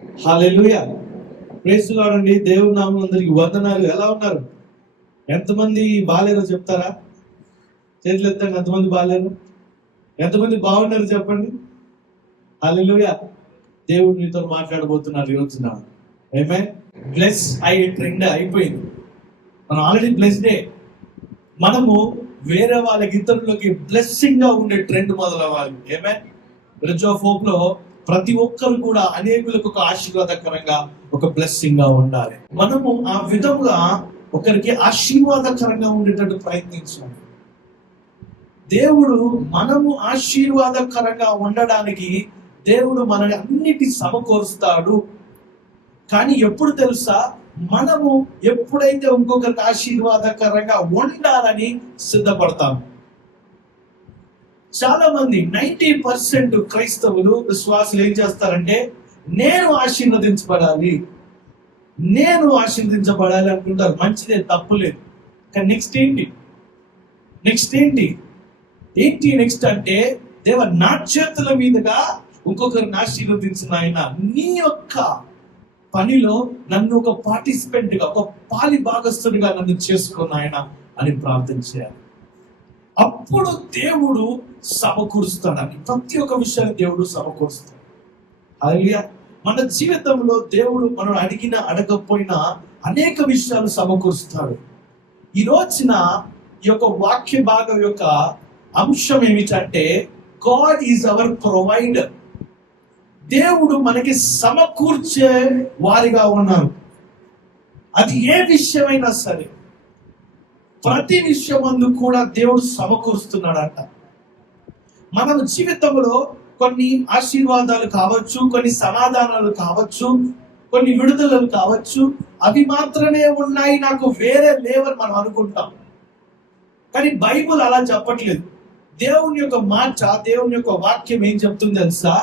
Hallelujah. Praise the lord అండి. దేవుని నామమున అందరికి వందనాలు. ఎలా ఉన్నారు? ఎంతమంది బాలేరో చెప్తారా? చేతులు ఎత్తండి. ఎంతమంది బాలేరు? ఎంతమంది బాగున్నారు చెప్పండి. హల్లెలూయా. దేవుడు మీతో మాట్లాడబోతున్నారు ఈ రోజున. ఆమేన్. బ్లెస్ అయ్యే ట్రెండ్ అయిపోయింది. మనం ఆల్రెడీ బ్లెస్డే. మనము వేరే వాళ్ళకి ఇతరులకి బ్లెస్సింగ్ గా ఉండే ట్రెండ్ మొదలవ్వాలి. ఆమేన్. బ్రిడ్జ్ ఆఫ్ హోప్ లో ప్రతి ఒక్కరు కూడా అనేకులకు ఒక ఆశీర్వాదకరంగా, ఒక బ్లెస్సింగ్ గా ఉండాలి. మనము ఆ విధంగా ఒకరికి ఆశీర్వాదకరంగా ఉండేటట్టు ప్రయత్నించాలి. దేవుడు మనము ఆశీర్వాదకరంగా ఉండడానికి దేవుడు మనని అన్నిటి సమకూరుస్తాడు. కానీ ఎప్పుడు తెలుసా, మనము ఎప్పుడైతే ఇంకొకరికి ఆశీర్వాదకరంగా ఉండాలని సిద్ధపడతాం. చాలా మంది 90% క్రైస్తవులు విశ్వాసులు ఏం చేస్తారంటే, నేను ఆశీర్వదించబడాలి అనుకుంటారు. మంచిదే, తప్పులేదు. కానీ నెక్స్ట్ ఏంటి నెక్స్ట్ అంటే, దేవ నా చేతుల మీదుగా ఇంకొకరిని ఆశీర్వదించిన ఆయన, నీ యొక్క పనిలో నన్ను ఒక పార్టిసిపెంట్ గా, ఒక పాలి భాగస్థుడిగా నన్ను చేసుకున్న ఆయన అని ప్రార్థన చేయాలి. అప్పుడు దేవుడు సమకూరుస్తాడని, ప్రతి ఒక్క విషయాన్ని దేవుడు సమకూరుస్తాడు. హల్లెలూయా. మన జీవితంలో దేవుడు మనం అడగకపోయినా అనేక విషయాలు సమకూరుస్తాడు. ఈ రోజున ఈ యొక్క వాక్య భాగం యొక్క అంశం ఏమిటంటే, గాడ్ ఈజ్ అవర్ ప్రొవైడర్. దేవుడు మనకి సమకూర్చే వారిగా ఉన్నారు. అది ఏ విషయమైనా సరే, ప్రతి విషయమందు కూడా దేవుడు సమకూరుస్తున్నాడంట. మన జీవితంలో కొన్ని ఆశీర్వాదాలు కావచ్చు, కొన్ని సమాధానాలు కావచ్చు, కొన్ని విడుదలలు కావచ్చు. అవి మాత్రమే ఉన్నాయి, నాకు వేరే లేవని మనం అనుకుంటాం. కానీ బైబుల్ అలా చెప్పట్లేదు. దేవుని యొక్క మాట, దేవుని యొక్క వాక్యం ఏం చెప్తుంది తెలుసా?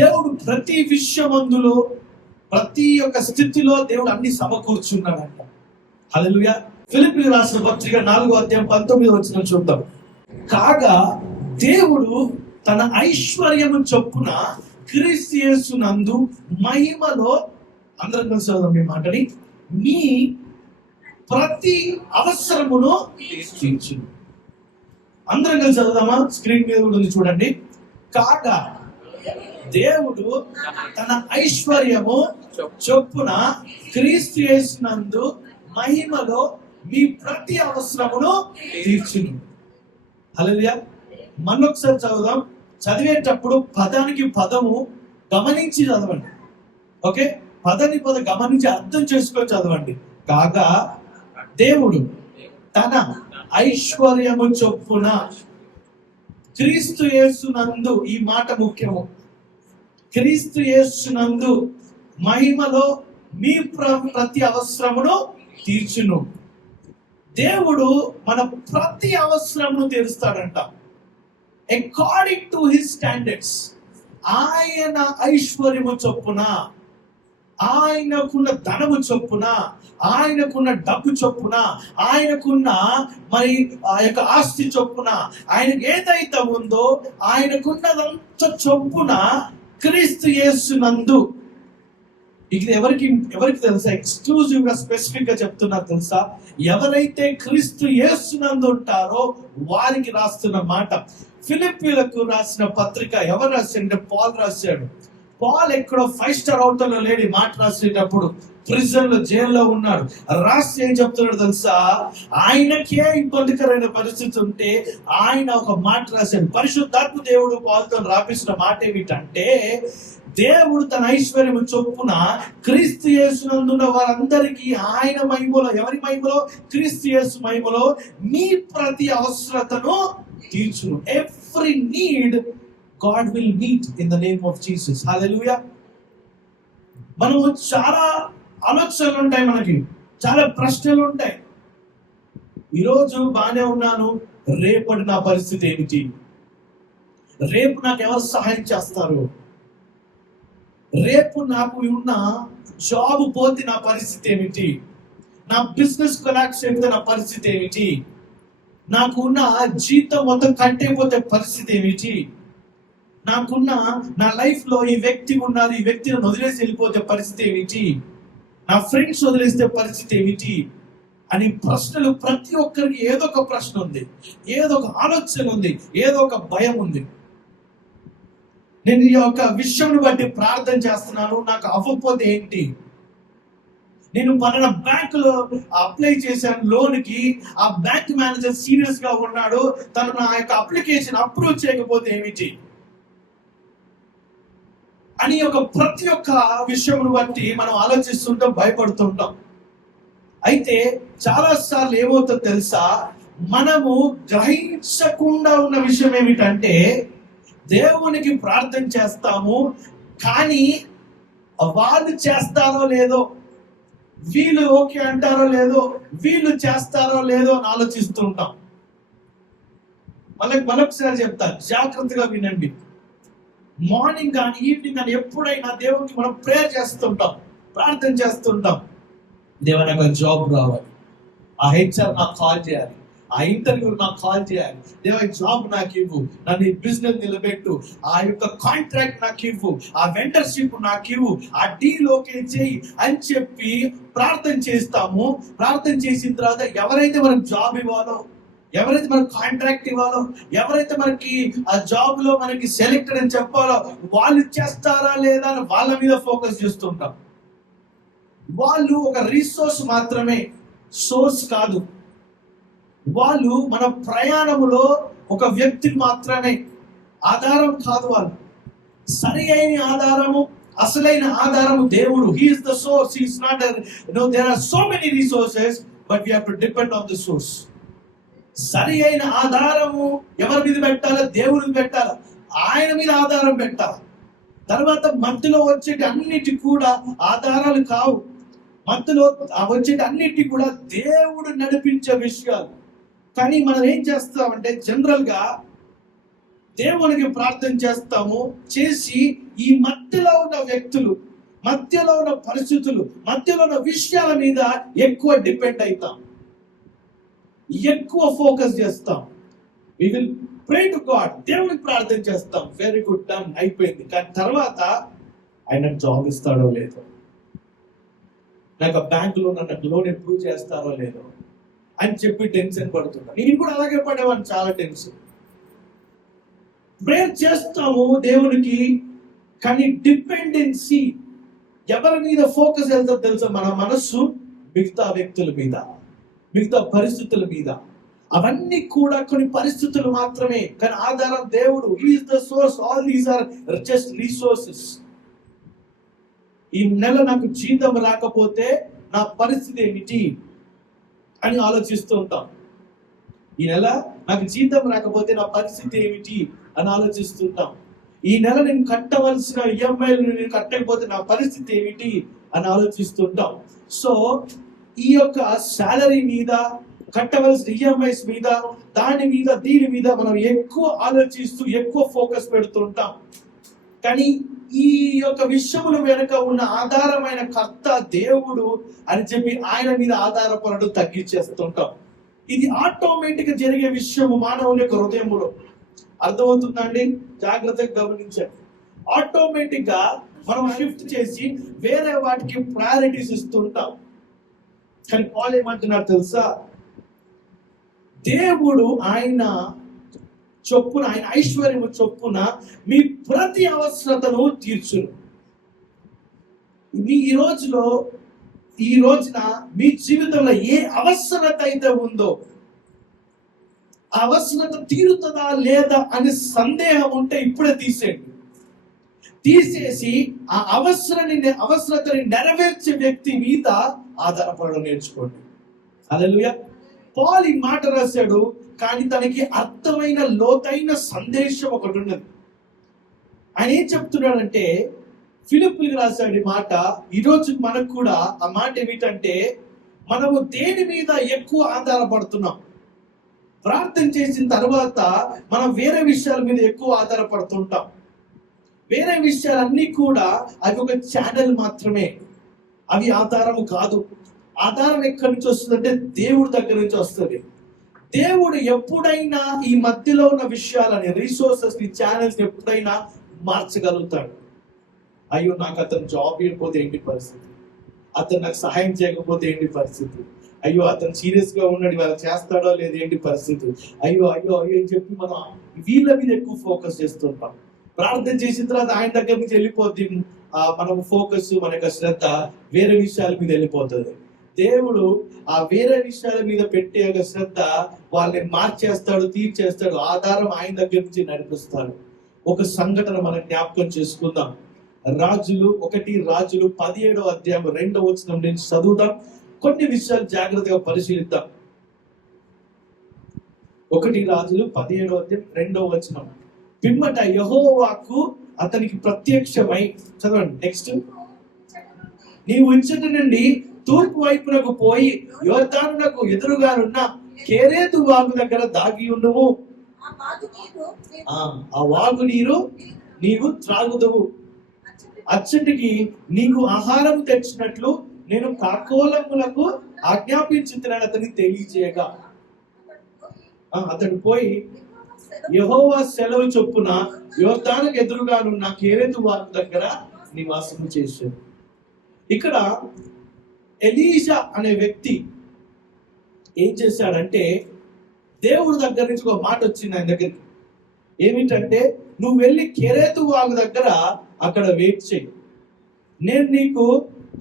దేవుడు ప్రతి విషయమందులో, ప్రతి ఒక్క స్థితిలో దేవుడు అన్ని సమకూర్చున్నాడంట. హల్లెలూయా. ఫిలిప్పీయులకు రాసిన పత్రిక 4వ అధ్యాయం 19వ వచనం చూద్దాం. కాగా దేవుడు తన ఐశ్వర్యము చొప్పున క్రీస్తు యేసునందు మహిమలో, అందరం కలిసి చదువుదాం ఈ మాటని, మీ ప్రతి అవసరమును తీర్చును. అందరం కలిసి చదువుదామా? స్క్రీన్ మీద కూడా ఉంది చూడండి. కాగా దేవుడు తన ఐశ్వర్యము చొప్పున క్రీస్తు యేసునందు మహిమలో మీ ప్రతి అవసరమును తీర్చును. హల్లెలూయా. మళ్ళొకసారి చదువుదాం. చదివేటప్పుడు పదానికి పదము గమనించి చదవండి. ఓకే, పదాన్ని పదం గమనించి అర్థం చేసుకొని చదవండి. కాగా దేవుడు తన ఐశ్వర్యము చొప్పున క్రీస్తు యేసునందు, ఈ మాట ముఖ్యము, క్రీస్తు యేసునందు మహిమలో మీ ప్రతి అవసరమును తీర్చును. దేవుడు మన ప్రతి అవసరమును తీరుస్తాడంట. అకార్డింగ్ టు హిస్ స్టాండర్డ్స్, ఆయన ఐశ్వర్యము చొప్పున, ఆయనకున్న ధనము చొప్పున, ఆయనకున్న డబ్బు చొప్పున, ఆయనకున్న మరి ఆ యొక్క ఆస్తి చొప్పున, ఆయనకు ఏదైతే ఉందో ఆయనకున్నదంత చొప్పున క్రీస్తు యేసునందు. ఇది ఎవరికి తెలుసా? ఎక్స్క్లూజివ్ గా, స్పెసిఫిక్ గా చెప్తున్నారు తెలుసా? ఎవరైతే క్రీస్తు యేసునందు ఉంటారో వారికి రాస్తున్న మాట. ఫిలిప్పీయులకు రాసిన పత్రిక ఎవరు రాశారంటే పాల్ రాశాడు. పాల్ ఎక్కడో 5 స్టార్ హోటల్లో లేని మాట రాసేటప్పుడు ప్రిజన్ లో, జైల్లో ఉన్నాడు. రాసి ఏం చెప్తున్నాడు తెలుసా? ఆయనకే ఇబ్బందికరమైన పరిస్థితి ఉంటే ఆయన ఒక మాట రాశాడు. పరిశుద్ధాత్మ దేవుడు పాల్తో రాపించిన మాట ఏమిటంటే, దేవుడు తన ఐశ్వర్యము చొప్పున క్రీస్తు యేసునందున్న వారందరికీ ఆయన మహిమలో, ఎవరి మహిమలో? క్రీస్తు యేసు మహిమలో మీ ప్రతి అవసరతను తీర్చును. Every need God will meet in the name of Jesus. Hallelujah. మనము చాలా ఆలోచనలు ఉంటాయి, మనకి చాలా ప్రశ్నలు ఉంటాయి. ఈరోజు బాగానే ఉన్నాను, రేపటి నా పరిస్థితి ఏమిటి? రేపు నాకు ఎవరు సహాయం చేస్తారు? రేపు నాకు ఉన్న జాబ్ పోతే నా పరిస్థితి ఏమిటి? నా బిజినెస్ కొలాప్స్ అయితే నా పరిస్థితి ఏమిటి? నాకు ఉన్న జీతం మొత్తం కట్టేపోతే పరిస్థితి ఏమిటి? నా లైఫ్ లో ఈ వ్యక్తి ఉన్నారు, ఈ వ్యక్తిని వదిలేసి వెళ్ళిపోతే పరిస్థితి ఏమిటి, నా ఫ్రెండ్స్ వదిలేస్తే పరిస్థితి ఏమిటి అని ప్రశ్నలు ప్రతి ఒక్కరికి ఏదో ఒక ప్రశ్న ఉంది, ఏదో ఒక ఆలోచన ఉంది, ఏదో ఒక భయం ఉంది. నేను ఈ యొక్క విషయం బట్టి ప్రార్థన చేస్తున్నాను, నాకు అవ్వకపోతే ఏంటి, నేను మన బ్యాంకులో అప్లై చేశాను లోన్కి, ఆ బ్యాంక్ మేనేజర్ సీరియస్ గా ఉన్నాడు, తను నా యొక్క అప్లికేషన్ అప్రూవ్ చేయకపోతే ఏమిటి అని ప్రతి ఒక్క విషయం బట్టి మనం ఆలోచిస్తుంటాం, భయపడుతుంటాం. అయితే చాలా సార్లు ఏమవుతుందో తెలుసా, మనము గ్రహించకుండా ఉన్న విషయం ఏమిటంటే దేవునికి ప్రార్థన చేస్తాము, కానీ వాళ్ళు చేస్తారో లేదో, వీళ్ళు ఓకే అంటారో లేదో, వీళ్ళు చేస్తారో లేదో అని ఆలోచిస్తూ ఉంటాం. మరొకసారి చెప్తా, జాగ్రత్తగా వినండి. మార్నింగ్ కానీ ఈవినింగ్ కానీ ఎప్పుడైనా దేవునికి మనం ప్రేయర్ చేస్తుంటాం, ప్రార్థన చేస్తుంటాం. దేవా నాకు జాబ్ రావాలి, ఆ హెచ్ఆర్ నాకు కాల్ చేయాలి, ఆ ఇంటర్వ్యూ నాకు కాల్ చేయాలి, దేవా జాబ్ నాకు ఇవ్వు, నన్ను ఈ బిజినెస్ నిలబెట్టు, ఆ యొక్క కాంట్రాక్ట్ నాకు ఇవ్వు, ఆ వెండర్షిప్ నాకు ఇవ్వు, ఆ డీల్ ఓకే చేయి అని చెప్పి ప్రార్థన చేస్తాము. ప్రార్థన చేసిన తర్వాత ఎవరైతే మనకు జాబ్ ఇవ్వాలో, ఎవరైతే మనకు కాంట్రాక్ట్ ఇవ్వాలో, ఎవరైతే మనకి ఆ జాబ్ లో మనకి సెలెక్టెడ్ అని చెప్పాలో, వాళ్ళు చేస్తారా లేదా అని వాళ్ళ మీద ఫోకస్ చేస్తుంటాం. వాళ్ళు ఒక రిసోర్స్ మాత్రమే, సోర్స్ కాదు. వాళ్ళు మన ప్రయాణములో ఒక వ్యక్తికి మాత్రమే ఆధారం కాదు. వాళ్ళు సరి అయిన ఆధారము, అసలైన ఆధారము దేవుడు. He is the source. He is not there are so many resources but we have to depend on the source. సరి అయిన ఆధారము ఎవరి మీద పెట్టాలో, దేవుడిని పెట్టాలి, ఆయన మీద ఆధారం పెట్టాలి. తర్వాత మధ్యలో వచ్చేటి అన్నిటి కూడా ఆధారాలు కావు. మధ్యలో వచ్చేటి అన్నిటి కూడా దేవుడు నడిపించే విషయాలు. కానీ మనం ఏం చేస్తామంటే జనరల్ గా దేవునికి ప్రార్థన చేస్తాము, చేసి ఈ మధ్యలో ఉన్న వ్యక్తులు, మధ్యలో ఉన్న పరిస్థితులు, మధ్యలో ఉన్న విషయాల మీద ఎక్కువ డిపెండ్ అవుతాం, ఎక్కువ ఫోకస్ చేస్తాం. We will pray to God, దేవునికి ప్రార్థన చేస్తాం, వెరీ గుడ్ డన్ అయిపోయింది. కానీ తర్వాత ఆయన జాబ్ ఇస్తాడో లేదో, నాకు బ్యాంకులో నాకు లోన్ అప్రూవ్ చేస్తారో లేదో అని చెప్పి టెన్షన్ పడుతున్నా. నేను కూడా అలాగే పడేవాడిని, చాలా టెన్షన్. ప్రేయర్ చేస్తాము దేవునికి, కానీ డిపెండెన్సీ ఎవరి మీద ఫోకస్ వెళ్తుందో తెలుసా? మన మనస్సు మిగతా వ్యక్తుల మీద, మిగతా పరిస్థితుల మీద. అవన్నీ కూడా కొన్ని పరిస్థితులు మాత్రమే, కానీ ఆధారం దేవుడు. He is the source. All these are just resources. ఈ నెల నాకు జీతం రాకపోతే నా పరిస్థితి ఏమిటి అని ఆలోచిస్తూ ఉంటాం. ఈ నెల నాకు జీతం రాకపోతే నా పరిస్థితి ఏమిటి అని ఆలోచిస్తుంటాం. ఈ నెల నేను కట్టవలసిన ఈఎంఐలు నేను కట్టకపోతే నా పరిస్థితి ఏమిటి అని ఆలోచిస్తుంటాం. సో ఈ యొక్క సాలరీ మీద, కట్టవలసిన ఈఎంఐస్ మీద, దాని మీద, దీని మీద మనం ఎక్కువ ఆలోచిస్తూ ఎక్కువ ఫోకస్ పెడుతుంటాం. కానీ ఈ యొక్క విషయముల వెనుక ఉన్న ఆధారమైన కర్త దేవుడు అని చెప్పి ఆయన మీద ఆధారపడడం తగ్గించేస్తుంటాం. ఇది ఆటోమేటిక్ గా జరిగే విషయము మానవుని యొక్క హృదయంలో. అర్థమవుతుందండి? జాగ్రత్తగా గమనించండి. ఆటోమేటిక్ గా మనం షిఫ్ట్ చేసి వేరే వాటికి ప్రయారిటీస్ ఇస్తుంటాం. కానీ పాల్ ఏమంటున్నారు తెలుసా? దేవుడు ఆయన చొప్పున, ఆయన ఐశ్వర్యము చొప్పున మీ ప్రతి అవసరతను తీర్చును. మీ ఈ రోజున మీ జీవితంలో ఏ అవసరత అయితే ఉందో, ఆ అవసరత తీరుతుందా లేదా అనే సందేహం ఉంటే ఇప్పుడే తీసేసి ఆ అవసరతని నెరవేర్చే వ్యక్తి మీద ఆధారపడడం నేర్చుకోండి. హల్లెలూయా. పాల్ ఈ మాట రాశాడు, కానీ తనకి అర్థమైన లోతైన సందేశం ఒకటి ఉన్నది. ఆయన ఏం చెప్తున్నాడంటే, ఫిలిప్పీయులకు రాశాడు ఈ మాట. ఈరోజు మనకు కూడా ఆ మాట ఏమిటంటే, మనము దేని మీద ఎక్కువ ఆధారపడుతున్నాం? ప్రార్థన చేసిన తర్వాత మనం వేరే విషయాల మీద ఎక్కువ ఆధారపడుతుంటాం. వేరే విషయాలన్నీ కూడా అవి ఒక ఛానల్ మాత్రమే, అవి ఆధారము కాదు. ఆధారం ఎక్కడి నుంచి వస్తుందంటే దేవుడి దగ్గర నుంచి వస్తుంది. దేవుడు ఎప్పుడైనా ఈ మధ్యలో ఉన్న విషయాలని, రిసోర్సెస్ ని, ఛానల్స్ ఎప్పుడైనా మార్చగలుగుతాడు. అయ్యో నాకు అతను జాబ్ ఇవ్వకపోతే ఏంటి పరిస్థితి, అతను నాకు సహాయం చేయకపోతే ఏంటి పరిస్థితి, అయ్యో అతను సీరియస్ గా ఉన్నాడు ఇవాళ చేస్తాడో లేదు ఏంటి పరిస్థితి, అయ్యో అయ్యో అయ్యో అని చెప్పి మనం వీళ్ళ మీద ఎక్కువ ఫోకస్ చేస్తుంటాం. ప్రార్థన చేసిన తర్వాత ఆయన దగ్గర నుంచి వెళ్ళిపోద్ది మనం ఫోకస్, మన యొక్క శ్రద్ధ వేరే విషయాల మీద వెళ్ళిపోతుంది. దేవుడు ఆ వేరే విషయాల మీద పెట్టే ఒక శ్రద్ధ వాళ్ళని మార్చేస్తాడు, తీర్చేస్తాడు. ఆధారం ఆయన దగ్గర నుంచి నడిపిస్తాడు. ఒక సంఘటన మనం జ్ఞాపకం చేసుకుందాం. రాజులు 17వ అధ్యాయం 2వ వచనం నుంచి చదువుదాం. కొన్ని విషయాలు జాగ్రత్తగా పరిశీలిద్దాం. 1 రాజులు 17వ అధ్యాయం 2వ వచనం. పిమ్మట యెహోవాకు అతనికి ప్రత్యక్షమై, చదవండి నెక్స్ట్, నీవు ఇచ్చట నుండి తూర్పు వైపునకు పోయి యోర్దానునకు ఎదురుగానున్న కెరేతు వాగు దగ్గర దాగి ఉండుము. ఆ వాగు నీరు నీవు త్రాగుదువు. అచ్చటికి నీకు ఆహారం తెచ్చినట్లు నేను కాకోలములకు ఆజ్ఞాపించుతున్నాను అతనికి తెలియజేయగా, అతడు పోయి యెహోవా సెలవు చొప్పున యోర్దానుకు ఎదురుగానున్న కెరేతు వాగు దగ్గర నివాసము చేశాడు. ఇక్కడ ఎలీషా అనే వ్యక్తి ఏం చేశాడంటే, దేవుడి దగ్గర నుంచి ఒక మాట వచ్చింది ఆయన దగ్గరికి. ఏమిటంటే, నువ్వు వెళ్ళి కెరేతు వాగు దగ్గర అక్కడ వెయిట్ చేయి, నేను నీకు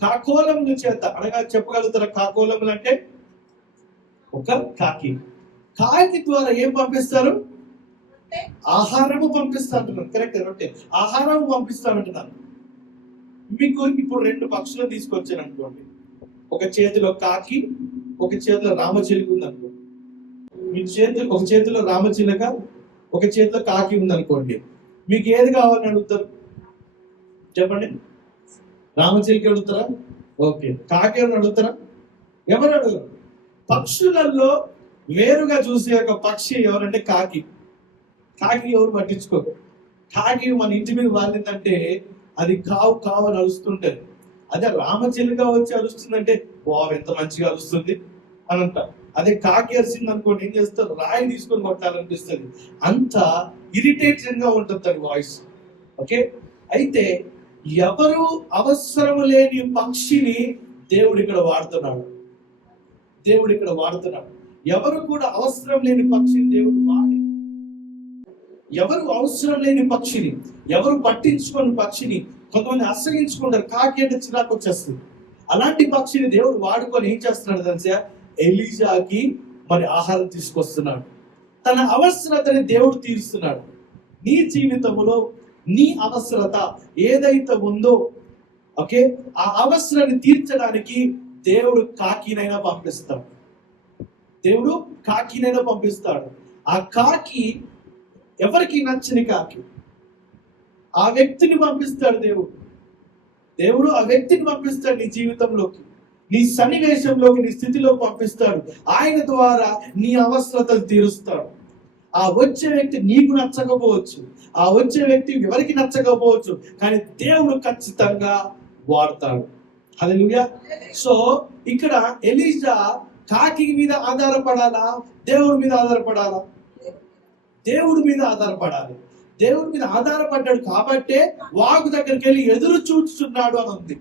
కాకోలములు చేత, అనగా చెప్పగలుగుతారా కాకోలములు అంటే? ఒక కాకి. కాకి ద్వారా ఏం పంపిస్తారు? ఆహారము పంపిస్తాను. కరెక్ట్, రొట్టె ఆహారం పంపిస్తానంటున్నాను. మీకు ఇప్పుడు 2 పక్షులు తీసుకొచ్చాను అనుకోండి. ఒక చేతిలో కాకి, ఒక చేతిలో రామచిలుక ఉంది అనుకోండి. మీ ఒక చేతిలో రామచిలుక, ఒక చేతిలో కాకి ఉంది అనుకోండి. మీకు ఏది కావాలని అడుగుతారు చెప్పండి? రామచిలుక అడుగుతారా? ఓకే. కాకి ఎవరు అడుగుతారా? ఎవరు అడుగుతారు? పక్షులలో వేరుగా చూసే ఒక పక్షి ఎవరంటే కాకి. కాకి ఎవరు పట్టించుకోరు. కాకి మన ఇంటి మీద వాలిందంటే అది కావు కావు అని అరుస్తుంటది. అదే రామచిలుక వచ్చి అరుస్తుందంటే వావ్ ఎంత మంచిగా అరుస్తుంది అని అంట. అదే కాకి అరిసింది అనుకోండి ఏం చేస్తారు? రాయి తీసుకొని కొట్టాలనిపిస్తుంది. అంత ఇరిటేటింగ్ గా ఉంటుంది దాని వాయిస్. ఓకే. అయితే ఎవరు అవసరం లేని పక్షిని దేవుడు ఇక్కడ వాడుతున్నాడు. ఎవరు కూడా అవసరం లేని పక్షిని దేవుడు వాడి, ఎవరు అవసరం లేని పక్షిని, ఎవరు పట్టించుకోని పక్షిని, కొంతమంది అసహించుకుంటారు. కాకి అంటే చిరాకు వచ్చేస్తుంది. అలాంటి పక్షిని దేవుడు వాడుకొని ఏం చేస్తున్నాడు తెలుసా? ఎలీషాకి మరి ఆహారం తీసుకొస్తున్నాడు. తన అవసరతని దేవుడు తీరుస్తున్నాడు. నీ జీవితంలో నీ అవసరత ఏదైతే ఉందో, ఓకే, ఆ అవసరాన్ని తీర్చడానికి దేవుడు కాకినైనా పంపిస్తాడు. ఆ కాకి ఎవరికి నచ్చని కాకి, ఆ వ్యక్తిని పంపిస్తాడు దేవుడు ఆ వ్యక్తిని పంపిస్తాడు నీ జీవితంలోకి, నీ సన్నివేశంలోకి, నీ స్థితిలోకి పంపిస్తాడు. ఆయన ద్వారా నీ అవసరతలు తీరుస్తాడు. ఆ వచ్చే వ్యక్తి నీకు నచ్చకపోవచ్చు, ఆ వచ్చే వ్యక్తి ఎవరికి నచ్చకపోవచ్చు, కానీ దేవుడు ఖచ్చితంగా వాడతాడు. హల్లెలూయా. సో ఇక్కడ ఎలీషా కాకి మీద ఆధారపడాలా, దేవుడి మీద ఆధారపడాలా? దేవుడి మీద ఆధారపడాలి. దేవుడి మీద ఆధారపడ్డాడు కాబట్టే వాగు దగ్గరికి వెళ్ళి ఎదురు చూస్తున్నాడు అని ఉంది.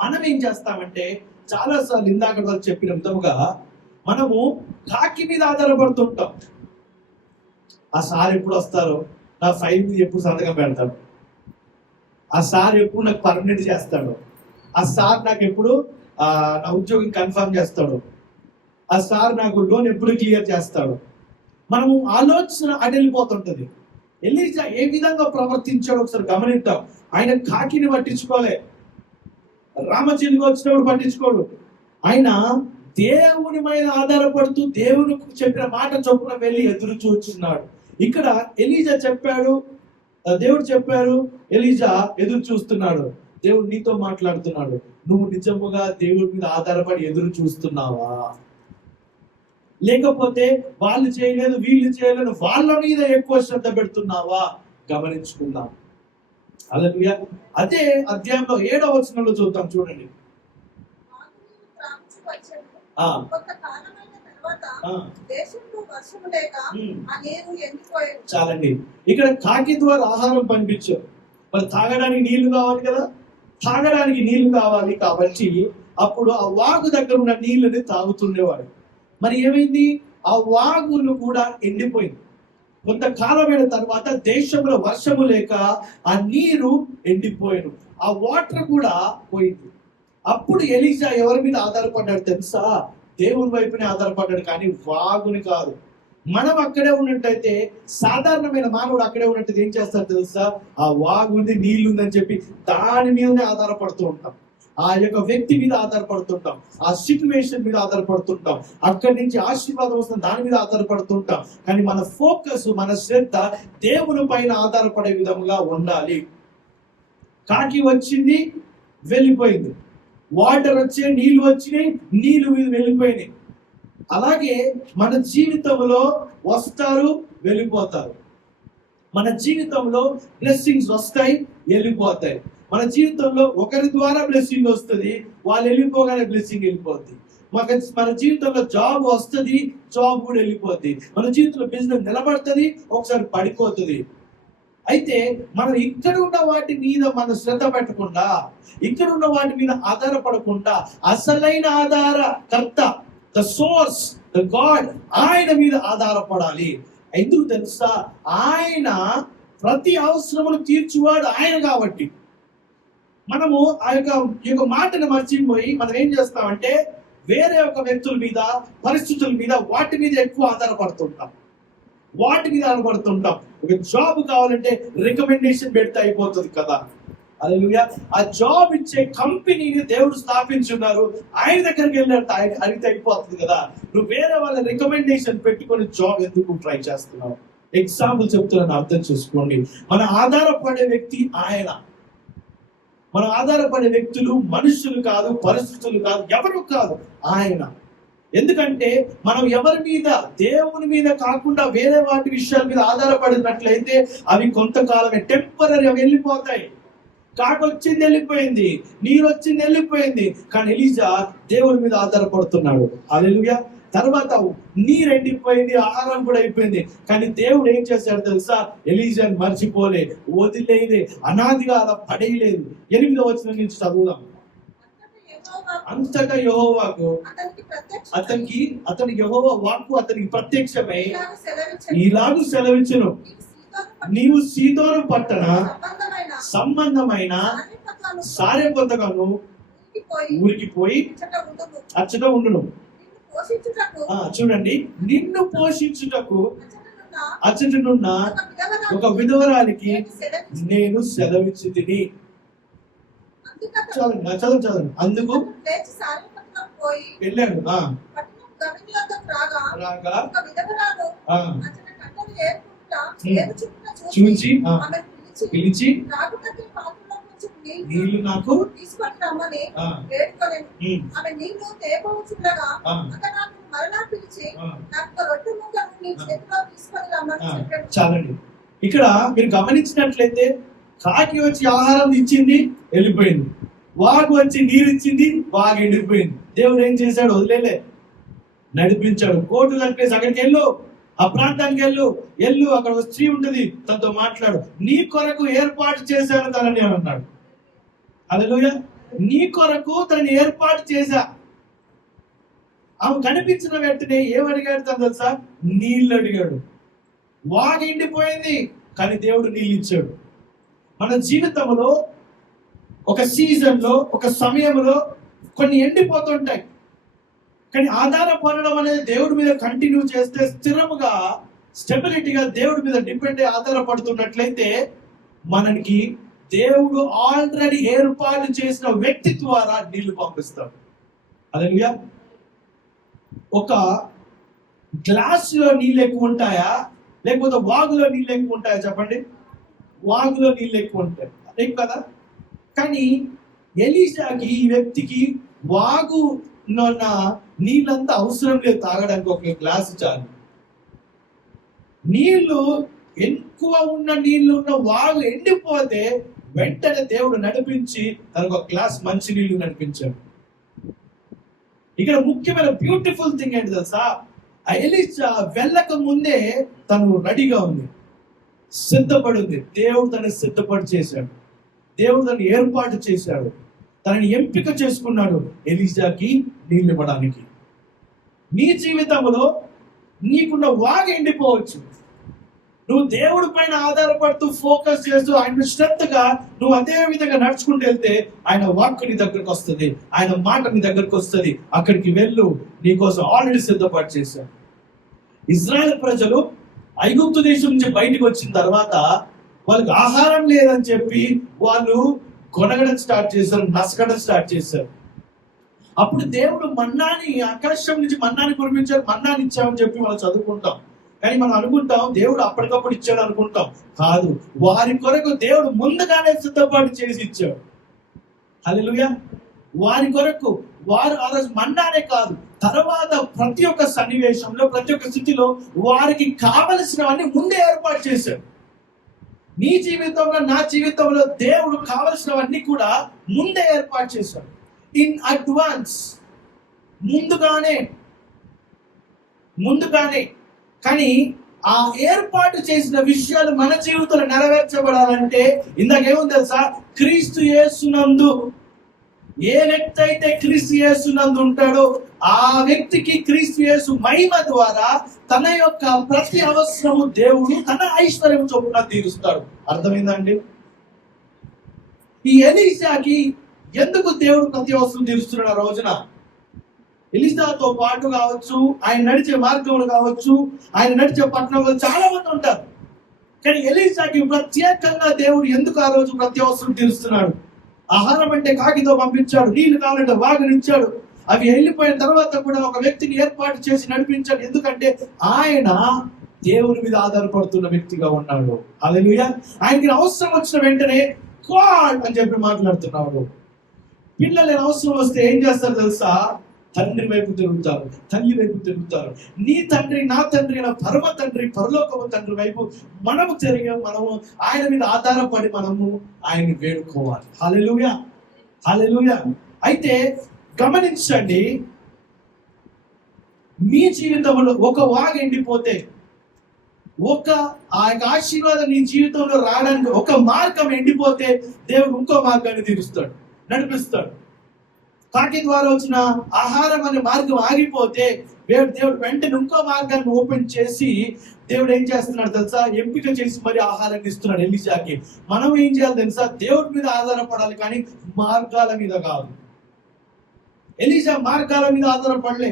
మనం ఏం చేస్తామంటే చాలా సార్లు ఇందాక చెప్పిన విధముగా మనము కాకి మీద ఆధారపడుతుంటాం. ఆ సార్ ఎప్పుడు వస్తారో, నా ఫైల్ మీద ఎప్పుడు సంతకం పెడతాడు, ఆ సార్ ఎప్పుడు నాకు పర్మనెంట్ చేస్తాడు, ఆ సార్ నాకు ఎప్పుడు నా ఉద్యోగం కన్ఫర్మ్ చేస్తాడు, ఆ సార్ నాకు లోన్ ఎప్పుడు క్లియర్ చేస్తాడు. మనము ఆలోచన అడెళ్ళిపోతుంటది. ఎలీషా ఏ విధంగా ప్రవర్తించాడో ఒకసారి గమనిద్దాం. ఆయన కాకిని పట్టించుకోలే, రామచిలుక వచ్చినప్పుడు పట్టించుకోడు. ఆయన దేవుని మీద ఆధారపడుతూ దేవుని చెప్పిన మాట చొప్పున వెళ్ళి ఎదురు చూస్తున్నాడు. ఇక్కడ ఎలీషా చెప్పాడు, దేవుడు చెప్పారు, ఎలీషా ఎదురు చూస్తున్నాడు. దేవుడు నీతో మాట్లాడుతున్నాడు. నువ్వు నిజముగా దేవుడి మీద ఆధారపడి ఎదురు చూస్తున్నావా? లేకపోతే వాళ్ళు చేయలేదు, వీళ్ళు చేయలేదు, వాళ్ళ మీద ఎక్కువ శ్రద్ధ పెడుతున్నావా? గమనించుకుందాం. హల్లెలూయా. అదే అధ్యాయంలో 7వ వచనంలో చూద్దాం, చూడండి. తర్వాత ఆ, దేశంలో వర్షము లేక ఉమ్. ఆ నీరు ఎండిపోయేది. చాలండి. ఇక్కడ కాకి ద్వారా ఆహారం పంపించారు. మరి తాగడానికి నీళ్లు కావాలి కదా, తాగడానికి నీళ్లు కావాలి కాబట్టి అప్పుడు ఆ వాగు దగ్గర ఉన్న నీళ్ళని తాగుతుండేవాడు. మరి ఏమైంది? ఆ వాగులు కూడా ఎండిపోయింది. కొంతకాలమైన తర్వాత దేశంలో వర్షము లేక ఆ నీరు ఎండిపోయాను, ఆ వాటర్ కూడా పోయింది. అప్పుడు ఎలీషా ఎవరి మీద ఆధారపడ్డాడు తెలుసా? దేవుని వైపునే ఆధారపడ్డాడు, కానీ వాగుని కాదు. మనం అక్కడే ఉన్నట్టయితే, సాధారణమైన మానవుడు అక్కడే ఉన్నట్టయితే ఏం చేస్తారు తెలుసా? ఆ వాగు ఉంది, నీళ్లు ఉందని చెప్పి దాని మీదనే ఆధారపడుతూ ఉంటాం. ఆ యొక్క వ్యక్తి మీద ఆధారపడుతుంటాం, ఆ సిచ్యువేషన్ మీద ఆధారపడుతుంటాం, అక్కడి నుంచి ఆశీర్వాదం వస్తుంది దాని మీద ఆధారపడుతుంటాం. కానీ మన ఫోకస్, మన శ్రద్ధ దేవుని పైన ఆధారపడే విధంగా ఉండాలి. కాకి వచ్చింది, వెళ్ళిపోయింది. వాటర్ వచ్చే, నీళ్లు వచ్చినాయి, నీళ్లు వెళ్ళిపోయినాయి. అలాగే మన జీవితంలో వస్తారు, వెళ్ళిపోతారు. మన జీవితంలో బ్లెస్సింగ్స్ వస్తాయి, వెళ్ళిపోతాయి. మన జీవితంలో ఒకరి ద్వారా బ్లెస్సింగ్ వస్తుంది, వాళ్ళు వెళ్ళిపోగానే బ్లెస్సింగ్ వెళ్ళిపోద్ది. మన జీవితంలో జాబ్ వస్తుంది, జాబ్ కూడా వెళ్ళిపోద్ది. మన జీవితంలో బిజినెస్ నిలబడుతుంది, ఒకసారి పడిపోతుంది. అయితే మనం ఇక్కడ ఉన్న వాటి మీద మన శ్రద్ధ పెట్టకుండా, ఇక్కడ ఉన్న వాటి మీద ఆధారపడకుండా, అసలైన ఆధారకర్త, ద సోర్స్, ద గాడ్, ఆయన మీద ఆధారపడాలి. ఎందుకు తెలుసా? ఆయన ప్రతి అవసరమును తీర్చువాడు ఆయన కాబట్టి. మనము ఆ యొక్క మాటను మర్చిపోయి మనం ఏం చేస్తామంటే వేరే ఒక వ్యక్తుల మీద, పరిస్థితుల మీద, వాటి మీద ఎక్కువ ఆధారపడుతుంటాం. ఒక జాబ్ కావాలంటే రికమెండేషన్ పెడితే అయిపోతుంది కదా. హల్లెలూయా. ఆ జాబ్ ఇచ్చే కంపెనీని దేవుడు స్థాపించున్నారు, ఆయన దగ్గరికి వెళ్ళారు, ఆయన అడిగితే అయిపోతుంది కదా. నువ్వు వేరే వాళ్ళ రికమెండేషన్ పెట్టుకొని జాబ్ ఎందుకు ట్రై చేస్తున్నావు? ఎగ్జాంపుల్ చెప్తున్నాను, అర్థం చేసుకోండి. మన ఆధారపడే వ్యక్తి ఆయన. మనం ఆధారపడే వ్యక్తులు మనుషులు కాదు, పరిస్థితులు కాదు, ఎవరు కాదు, ఆయన. ఎందుకంటే మనం ఎవరి మీద, దేవుని మీద కాకుండా వేరే వాటి విషయాల మీద ఆధారపడినట్లయితే అవి కొంతకాలమే, టెంపరీ వెళ్ళిపోతాయి. కాకొచ్చింది వెళ్ళిపోయింది, నీరు వచ్చింది వెళ్ళిపోయింది. కానీ ఎలీషా దేవుని మీద ఆధారపడుతున్నాడు. హల్లెలూయా. తర్వాత నీరు ఎండిపోయింది, ఆహారం కూడా అయిపోయింది. కానీ దేవుడు ఏం చేశాడు తెలుసా? ఎలీషాని మర్చిపోలే, వదిలేయలే, అనాదిగా అలా పడేయలేదు. 8వ వచనం నుంచి చదువుదాం. అంతటా యెహోవాకు అతనికి యెహోవా వాక్కు అతనికి ప్రత్యక్షమై ఇలాగు సెలవిచ్చును, నీవు సీదోను పట్టణ సంబంధమైన సారెపొద్దగాను ఊరికి పోయి అచ్చట ఉండును. చూడండి, నిన్ను పోషించుటకు అచ్చటనున్న ఒక విధవరాలికి నేను సెలవిచ్చి తిని. చదువు. అందుకు వెళ్ళాడు. రాగా చూచి పిలిచి నీళ్లు నాకు తీసుకొని రమ్మని వేడుకొని ఆమె నీళ్లు తేపవచ్చుండగా అతను మరలా పిలిచి నాకు రొట్టె ముక్కను నీ చేతిలో తీసుకొని రమ్మని చెప్పాడు. చాలండి. ఇక్కడ మీరు గమనించినట్లయితే కాకి వచ్చి ఆహారం ఇచ్చింది, వెళ్ళిపోయింది. వాగు వచ్చి నీరు ఇచ్చింది, వాగు ఎండిపోయింది. దేవుడు ఏం చేశాడు? వదిలేలే, నడిపించాడు. కోర్టు కలిపేసి అక్కడికి వెళ్ళు, ఆ ప్రాంతానికి వెళ్ళు, అక్కడ ఒక స్త్రీ ఉంటుంది, తనతో మాట్లాడు, నీ కొరకు ఏర్పాటు చేశాను తనని అన్నాడు. హల్లెలూయా. నీ కొరకు తనని ఏర్పాటు చేశా. ఆమె కనిపించిన వెంటనే ఏమడిగాడు తను తెలుసా? నీళ్ళు అడిగాడు. వాగు ఎండిపోయింది, కానీ దేవుడు నీళ్ళు ఇచ్చాడు. మన జీవితంలో ఒక సీజన్ లో, ఒక సమయంలో కొన్ని ఎండిపోతుంటాయి. కానీ ఆధారపడడం అనేది దేవుడి మీద కంటిన్యూ చేస్తే, స్థిరముగా, స్టెబిలిటీగా దేవుడి మీద డిపెండ్ అయ్యి ఆధారపడుతున్నట్లయితే మనకి దేవుడు ఆల్రెడీ ఏర్పాటు చేసిన వ్యక్తి ద్వారా నీళ్లు పంపిస్తాడు. హల్లెలూయా. ఒక గ్లాసులో నీళ్ళు ఎక్కువ ఉంటాయా, లేకపోతే వాగులో నీళ్ళు ఎక్కువ ఉంటాయా? చెప్పండి. వాగులో నీళ్ళు ఎక్కువ ఉంటాయి, అదే కదా. కానీ ఎలీషాకి, ఈ వ్యక్తికి వాగు నీళ్ళంతా అవసరం లేదు, తాగడానికి ఒక గ్లాసు చాలు. నీళ్లు ఎక్కువ ఉన్న నీళ్లు ఉన్న వాగు ఎండిపోతే వెంటనే దేవుడు నడిపించి తనకు ఒక గ్లాస్ మంచి నీళ్లు నడిపించాడు. ఇక్కడ ముఖ్యమైన బ్యూటిఫుల్ థింగ్ ఏంటి తెలుసా? ఆ ఎలీషా వెళ్ళక ముందే తను రెడీగా ఉంది, సిద్ధపడి ఉంది. దేవుడు తనని సిద్ధపడి చేశాడు, దేవుడు తనని ఏర్పాటు చేశాడు, తనని ఎంపిక చేసుకున్నాడు ఎలీషాకి నీళ్ళు ఇవ్వడానికి. నీ జీవితంలో నీకున్న వాగ ఎండిపోవచ్చు. నువ్వు దేవుడి పైన ఆధారపడుతూ ఫోకస్ చేస్తూ ఆయన స్ట్రెంత్ గా నువ్వు అదే విధంగా నడుచుకుంటూ వెళ్తే ఆయన వాక్ నీ దగ్గరకు వస్తుంది, ఆయన మాట నీ దగ్గరకు వస్తుంది. అక్కడికి వెళ్ళు, నీకోసం ఆల్రెడీ సిద్ధపాటు చేశాడు. ఇజ్రాయెల్ ప్రజలు ఐగుప్తు దేశం నుంచి బయటకు వచ్చిన తర్వాత వాళ్ళకి ఆహారం లేదని చెప్పి వాళ్ళు కొనగడం స్టార్ట్ చేశారు, నసగడం స్టార్ట్ చేశారు. అప్పుడు దేవుడు మన్నాని, ఆకాశం నుంచి మన్నాని కురిపించారు, మన్నాని ఇచ్చామని చెప్పి మనం చదువుకుంటాం. కానీ మనం అనుకుంటాం దేవుడు అప్పటికప్పుడు ఇచ్చాడు అనుకుంటాం. కాదు, వారి కొరకు దేవుడు ముందుగానే సిద్ధపాటు చేసి ఇచ్చాడు. హల్లెలూయా. వారి కొరకు వారు ఆ రోజు మన్నానే కాదు, తర్వాత ప్రతి ఒక్క సన్నివేశంలో, ప్రతి ఒక్క స్థితిలో వారికి కావలసినవన్నీ ముందే ఏర్పాటు చేశాడు. నీ జీవితంలో, నా జీవితంలో దేవుడు కావలసినవన్నీ కూడా ముందే ఏర్పాటు చేశాడు. ఇన్ అడ్వాన్స్, ముందుగానే. కానీ ఆ ఏర్పాటు చేసిన విషయాలు మన జీవితంలో నెరవేర్చబడాలంటే ఇందాకేముంది తెలుసా? క్రీస్తు యేసునందు. ఏ వ్యక్తి అయితే క్రీస్తు యేసునందు ఉంటాడో ఆ వ్యక్తికి క్రీస్తు యేసు మహిమ ద్వారా తన యొక్క ప్రతి అవసరము దేవుడు తన ఐశ్వర్యం చొప్పున తీరుస్తాడు. అర్థమైందండి? ఈ ఎలీషాకి ఎందుకు దేవుడు ప్రతి అవసరం తీరుస్తున్నాడు ఆ రోజున? ఎలీషాతో పాటు కావచ్చు, ఆయన నడిచే మార్గంలో కావచ్చు, ఆయన నడిచే పట్టణంలో చాలా మంది ఉంటారు. కానీ ఎలీషాకి ప్రత్యేకంగా దేవుడు ఎందుకు ఆ రోజు ప్రతి అవసరం తీరుస్తున్నాడు? ఆహారం అంటే కాకితో పంపించాడు, నీళ్లు కావాలంటే వాగునిచ్చాడు. అవి వెళ్ళిపోయిన తర్వాత కూడా ఒక వ్యక్తిని ఏర్పాటు చేసి నడిపించాడు. ఎందుకంటే ఆయన దేవుని మీద ఆధారపడుతున్న వ్యక్తిగా ఉన్నాడు. హల్లెలూయా. ఆయనకి అవసరం వచ్చిన వెంటనే గాడ్ అని చెప్పి మాట్లాడుతున్నాడు. పిల్లలు అవసరం వస్తే ఏం చేస్తారు తెలుసా? తండ్రి వైపు తిరుగుతారు, తల్లి వైపు తిరుగుతారు. నీ తండ్రి, నా తండ్రి, నా పరమ తండ్రి, పరలోకపు తండ్రి వైపు మనము తిరిగి మనము ఆయన మీద ఆధారపడి మనము ఆయన్ని వేడుకోవాలి. హల్లెలూయా, హల్లెలూయా. అయితే గమనించండి, మీ జీవితంలో ఒక వాగు ఎండిపోతే, ఒక ఆ యొక్క ఆశీర్వాదం నీ జీవితంలో రావడానికి ఒక మార్గం ఎండిపోతే దేవుడు ఇంకో మార్గాన్ని తీరుస్తాడు, నడిపిస్తాడు. కాకి ద్వారా వచ్చిన ఆహారం అనే మార్గం ఆగిపోతే దేవుడు వెంటనే ఇంకో మార్గాన్ని ఓపెన్ చేసి దేవుడు ఏం చేస్తున్నాడు తెలుసా? ఎంపిక చేసి మరి ఆహారాన్ని ఇస్తున్నాడు ఎలీషాకి. మనం ఏం చేయాలి తెలుసా? దేవుడి మీద ఆధారపడాలి, కానీ మార్గాల మీద కాదు. ఎలీషా మార్గాల మీద ఆధారపడలే,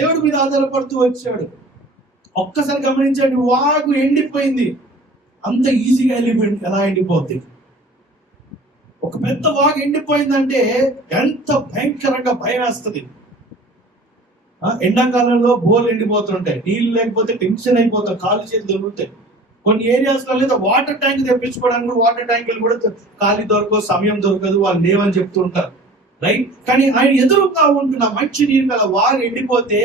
దేవుడి మీద ఆధారపడుతూ వచ్చాడు. ఒక్కసారి గమనించండి, వాగు ఎండిపోయింది. అంత ఈజీగా వెళ్ళిపోయింది. ఎలా ఎండిపోద్ది? ఒక పెద్ద వాగు ఎండిపోయిందంటే ఎంత భయంకరంగా భయం వేస్తుంది. ఎండాకాలంలో బోర్లు ఎండిపోతుంటాయి, నీళ్ళు లేకపోతే టెన్షన్ అయిపోతాయి, కాళ్ళు చేతులు దొరుకుతాయి. కొన్ని ఏరియాస్ లో లేదా వాటర్ ట్యాంక్ తెప్పించుకోవడానికి వాటర్ ట్యాంకులు కూడా ఖాళీ దొరకదు, సమయం దొరకదు, వాళ్ళు లేవని చెప్తూ ఉంటారు, రైట్? కానీ ఆయన ఎదురుగా ఉంటున్న మంచి నీరు గల వారు ఎండిపోతే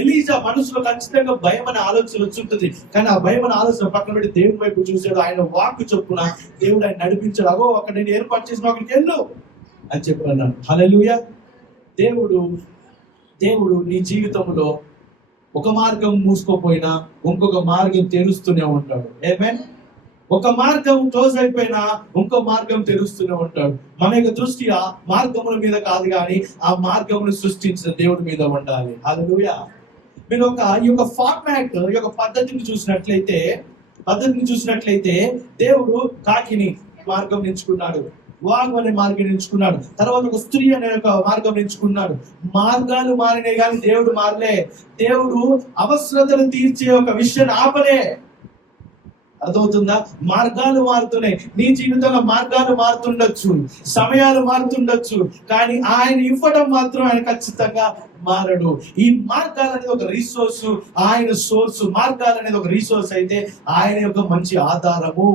ఎలీషా మనసులో ఖచ్చితంగా భయం అనే ఆలోచన వచ్చుంటుంది. కానీ ఆ భయం అనే ఆలోచన పక్కన పెట్టి దేవుని వైపు చూశాడు. ఆయన వాక్కు చొప్పున దేవుడు ఆయన నడిపించాడు. అగో అక్కడ నేను ఏర్పాటు చేసిన అక్కడికి వెళ్ళు అని చెప్పన్నాను. హల్లెలూయా. దేవుడు నీ జీవితంలో ఒక మార్గం మూసుకోపోయినా ఇంకొక మార్గం తెరుస్తూనే ఉంటాడు. ఆమేన్. ఒక మార్గం క్లోజ్ అయిపోయినా ఇంకో మార్గం తెరుస్తూనే ఉంటాడు. మన యొక్క దృష్టి ఆ మార్గముల మీద కాదు, కానీ ఆ మార్గమును సృష్టించిన దేవుడి మీద ఉండాలి. హల్లెలూయా. మీరు ఈ యొక్క ఫార్మాట్, ఈ యొక్క పద్ధతిని చూసినట్లయితే దేవుడు కాకిని మార్గం ఎంచుకున్నాడు, వాగు అనే మార్గం ఎంచుకున్నాడు, తర్వాత ఒక స్త్రీ అనే ఒక మార్గం ఎంచుకున్నాడు. మార్గాలు మారినాయి కానీ దేవుడు మారలే. దేవుడు అవసరతలు తీర్చే ఒక విషయాన్ని ఆపలే. అర్థమవుతుందా? మార్గాలు మారుతున్నాయి. నీ జీవితంలో మార్గాలు మారుతుండొచ్చు, సమయాలు మారుతుండొచ్చు, కానీ ఆయన ఇవ్వడం మాత్రం ఆయన ఖచ్చితంగా మారడు. ఈ మార్గాలు అనేది ఒక రిసోర్స్, ఆయన సోర్స్. మార్గాలు అనేది ఒక రిసోర్స్ అయితే ఆయన యొక్క మంచి ఆధారము.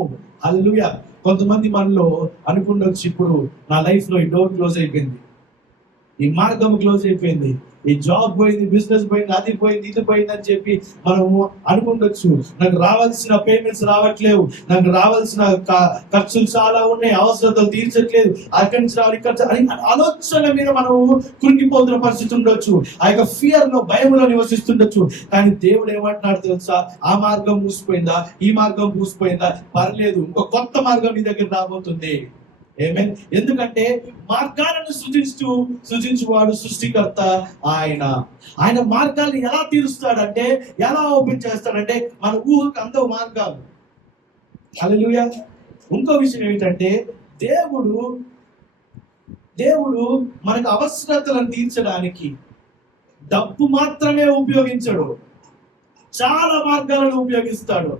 హల్లెలూయా. కొంతమంది మనలో అనుకుండొచ్చు, ఇప్పుడు నా లైఫ్ లో ఈ డోర్ క్లోజ్ అయిపోయింది, ఈ మార్గం క్లోజ్ అయిపోయింది, ఈ జాబ్ పోయింది, బిజినెస్ పోయింది, అది పోయింది, ఇది పోయింది అని చెప్పి మనము అనుకుంటొచ్చు. నాకు రావాల్సిన పేమెంట్స్ రావట్లేవు, నాకు రావాల్సిన ఖర్చులు చాలా ఉన్నాయి, అవసరతలు తీర్చట్లేదు, అక్కడి నుంచి రావాలి, ఇక్కడ ఆలోచన మీద మనము కృంగిపోతున్న పరిస్థితి ఉండొచ్చు. ఆ యొక్క ఫియర్ లో, భయంలో నివసిస్తుండొచ్చు. కానీ దేవుడు ఏమంటున్నాడు తెలుసా? ఆ మార్గం మూసిపోయిందా, ఈ మార్గం మూసిపోయిందా, పర్లేదు, ఇంకో కొత్త మార్గం నీ దగ్గర రాబోతుంది. ఆమేన్. ఎందుకంటే మార్గాలను సృజించువాడు సృష్టికర్త ఆయన మార్గాలను ఎలా తీరుస్తాడంటే, ఎలా ఓపెన్ చేస్తాడంటే మన ఊహకు అందవు మార్గాలు. హల్లెలూయా. ఇంకో విషయం ఏమిటంటే దేవుడు మనకు అవసరతలను తీర్చడానికి డబ్బు మాత్రమే ఉపయోగించడు, చాలా మార్గాలను ఉపయోగిస్తాడు.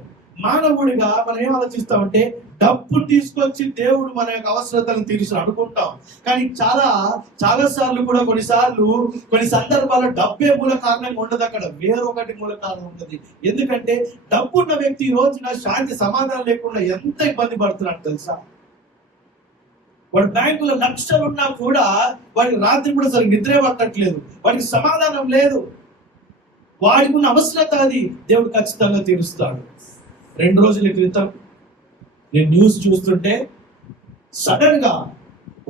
మానవుడిగా మనం ఏం ఆలోచిస్తామంటే డబ్బు తీసుకొచ్చి దేవుడు మన యొక్క అవసరతలను తీర్చి అనుకుంటాం. కానీ చాలా సార్లు కూడా కొన్ని సందర్భాల్లో డబ్బే మూల కారణంగా ఉండదు, అక్కడ వేరొకటి మూల కారణం ఉంటుంది. ఎందుకంటే డబ్బు ఉన్న వ్యక్తి ఈ రోజున శాంతి సమాధానం లేకుండా ఎంత ఇబ్బంది పడుతున్నాడు తెలుసా? వాడు బ్యాంకులో లక్షలు ఉన్నా కూడా వాడికి రాత్రి కూడా సరిగ్గా నిద్రే పట్టట్లేదు, వాడికి సమాధానం లేదు. వాడికి ఉన్న అవసరత అది దేవుడు ఖచ్చితంగా తీరుస్తాడు. 2 రోజుల క్రితం నేను న్యూస్ చూస్తుంటే సడన్ గా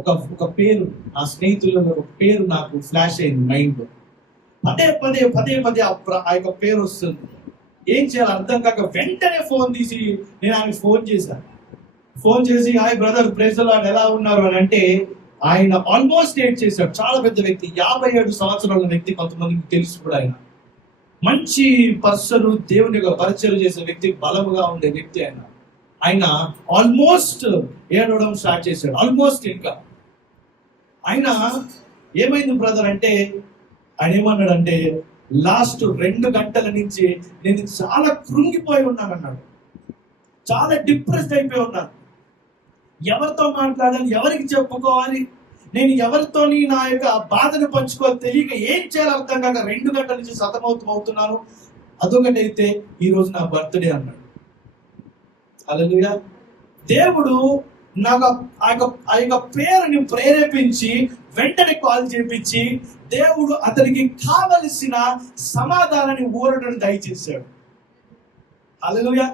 ఒక పేరు, నా స్నేహితుల్లో ఒక పేరు నాకు ఫ్లాష్ అయింది మైండ్ లో. పదే ఆ యొక్క పేరు వస్తుంది. ఏం చేయాలి అర్థం కాక వెంటనే ఫోన్ తీసి నేను ఆయనకి ఫోన్ చేసి hi brother, praise the Lord, ఎలా ఉన్నారు అని అంటే ఆయన ఆల్మోస్ట్ ఏడ్ చేశాడు. చాలా పెద్ద వ్యక్తి, 57 సంవత్సరాల వ్యక్తి, కొంతమందికి తెలుసు కూడా. ఆయన మంచి పర్సన్, దేవుని యొక్క పరిచయం చేసే వ్యక్తి, బలముగా ఉండే వ్యక్తి. ఆయన ఆల్మోస్ట్ ఏడవడం స్టార్ట్ చేశాడు. ఆల్మోస్ట్ ఇంకా ఆయన ఏమైంది బ్రదర్ అంటే, ఆయన ఏమన్నాడంటే లాస్ట్ 2 గంటల నుంచి నేను చాలా కృంగిపోయి ఉన్నాను అన్నాడు. చాలా డిప్రెస్డ్ అయిపోయి ఉన్నాను. ఎవరితో మాట్లాడాలి, ఎవరికి చెప్పుకోవాలి, నేను ఎవరితోని నా యొక్క బాధను పంచుకోవాలి తెలియక ఏం చేయాలి అర్థం కాక 2 గంటల నుంచి సతమవుతున్నాను. అదొకటైతే ఈ రోజు నా బర్త్డే అన్నాడు. హల్లెలూయా. దేవుడు నాకు ఆ యొక్క పేరుని ప్రేరేపించి వెంటనే కాల్ చేపించి దేవుడు అతనికి కావలసిన సమాధానాన్ని ఊరటను దయచేశాడు. హల్లెలూయా.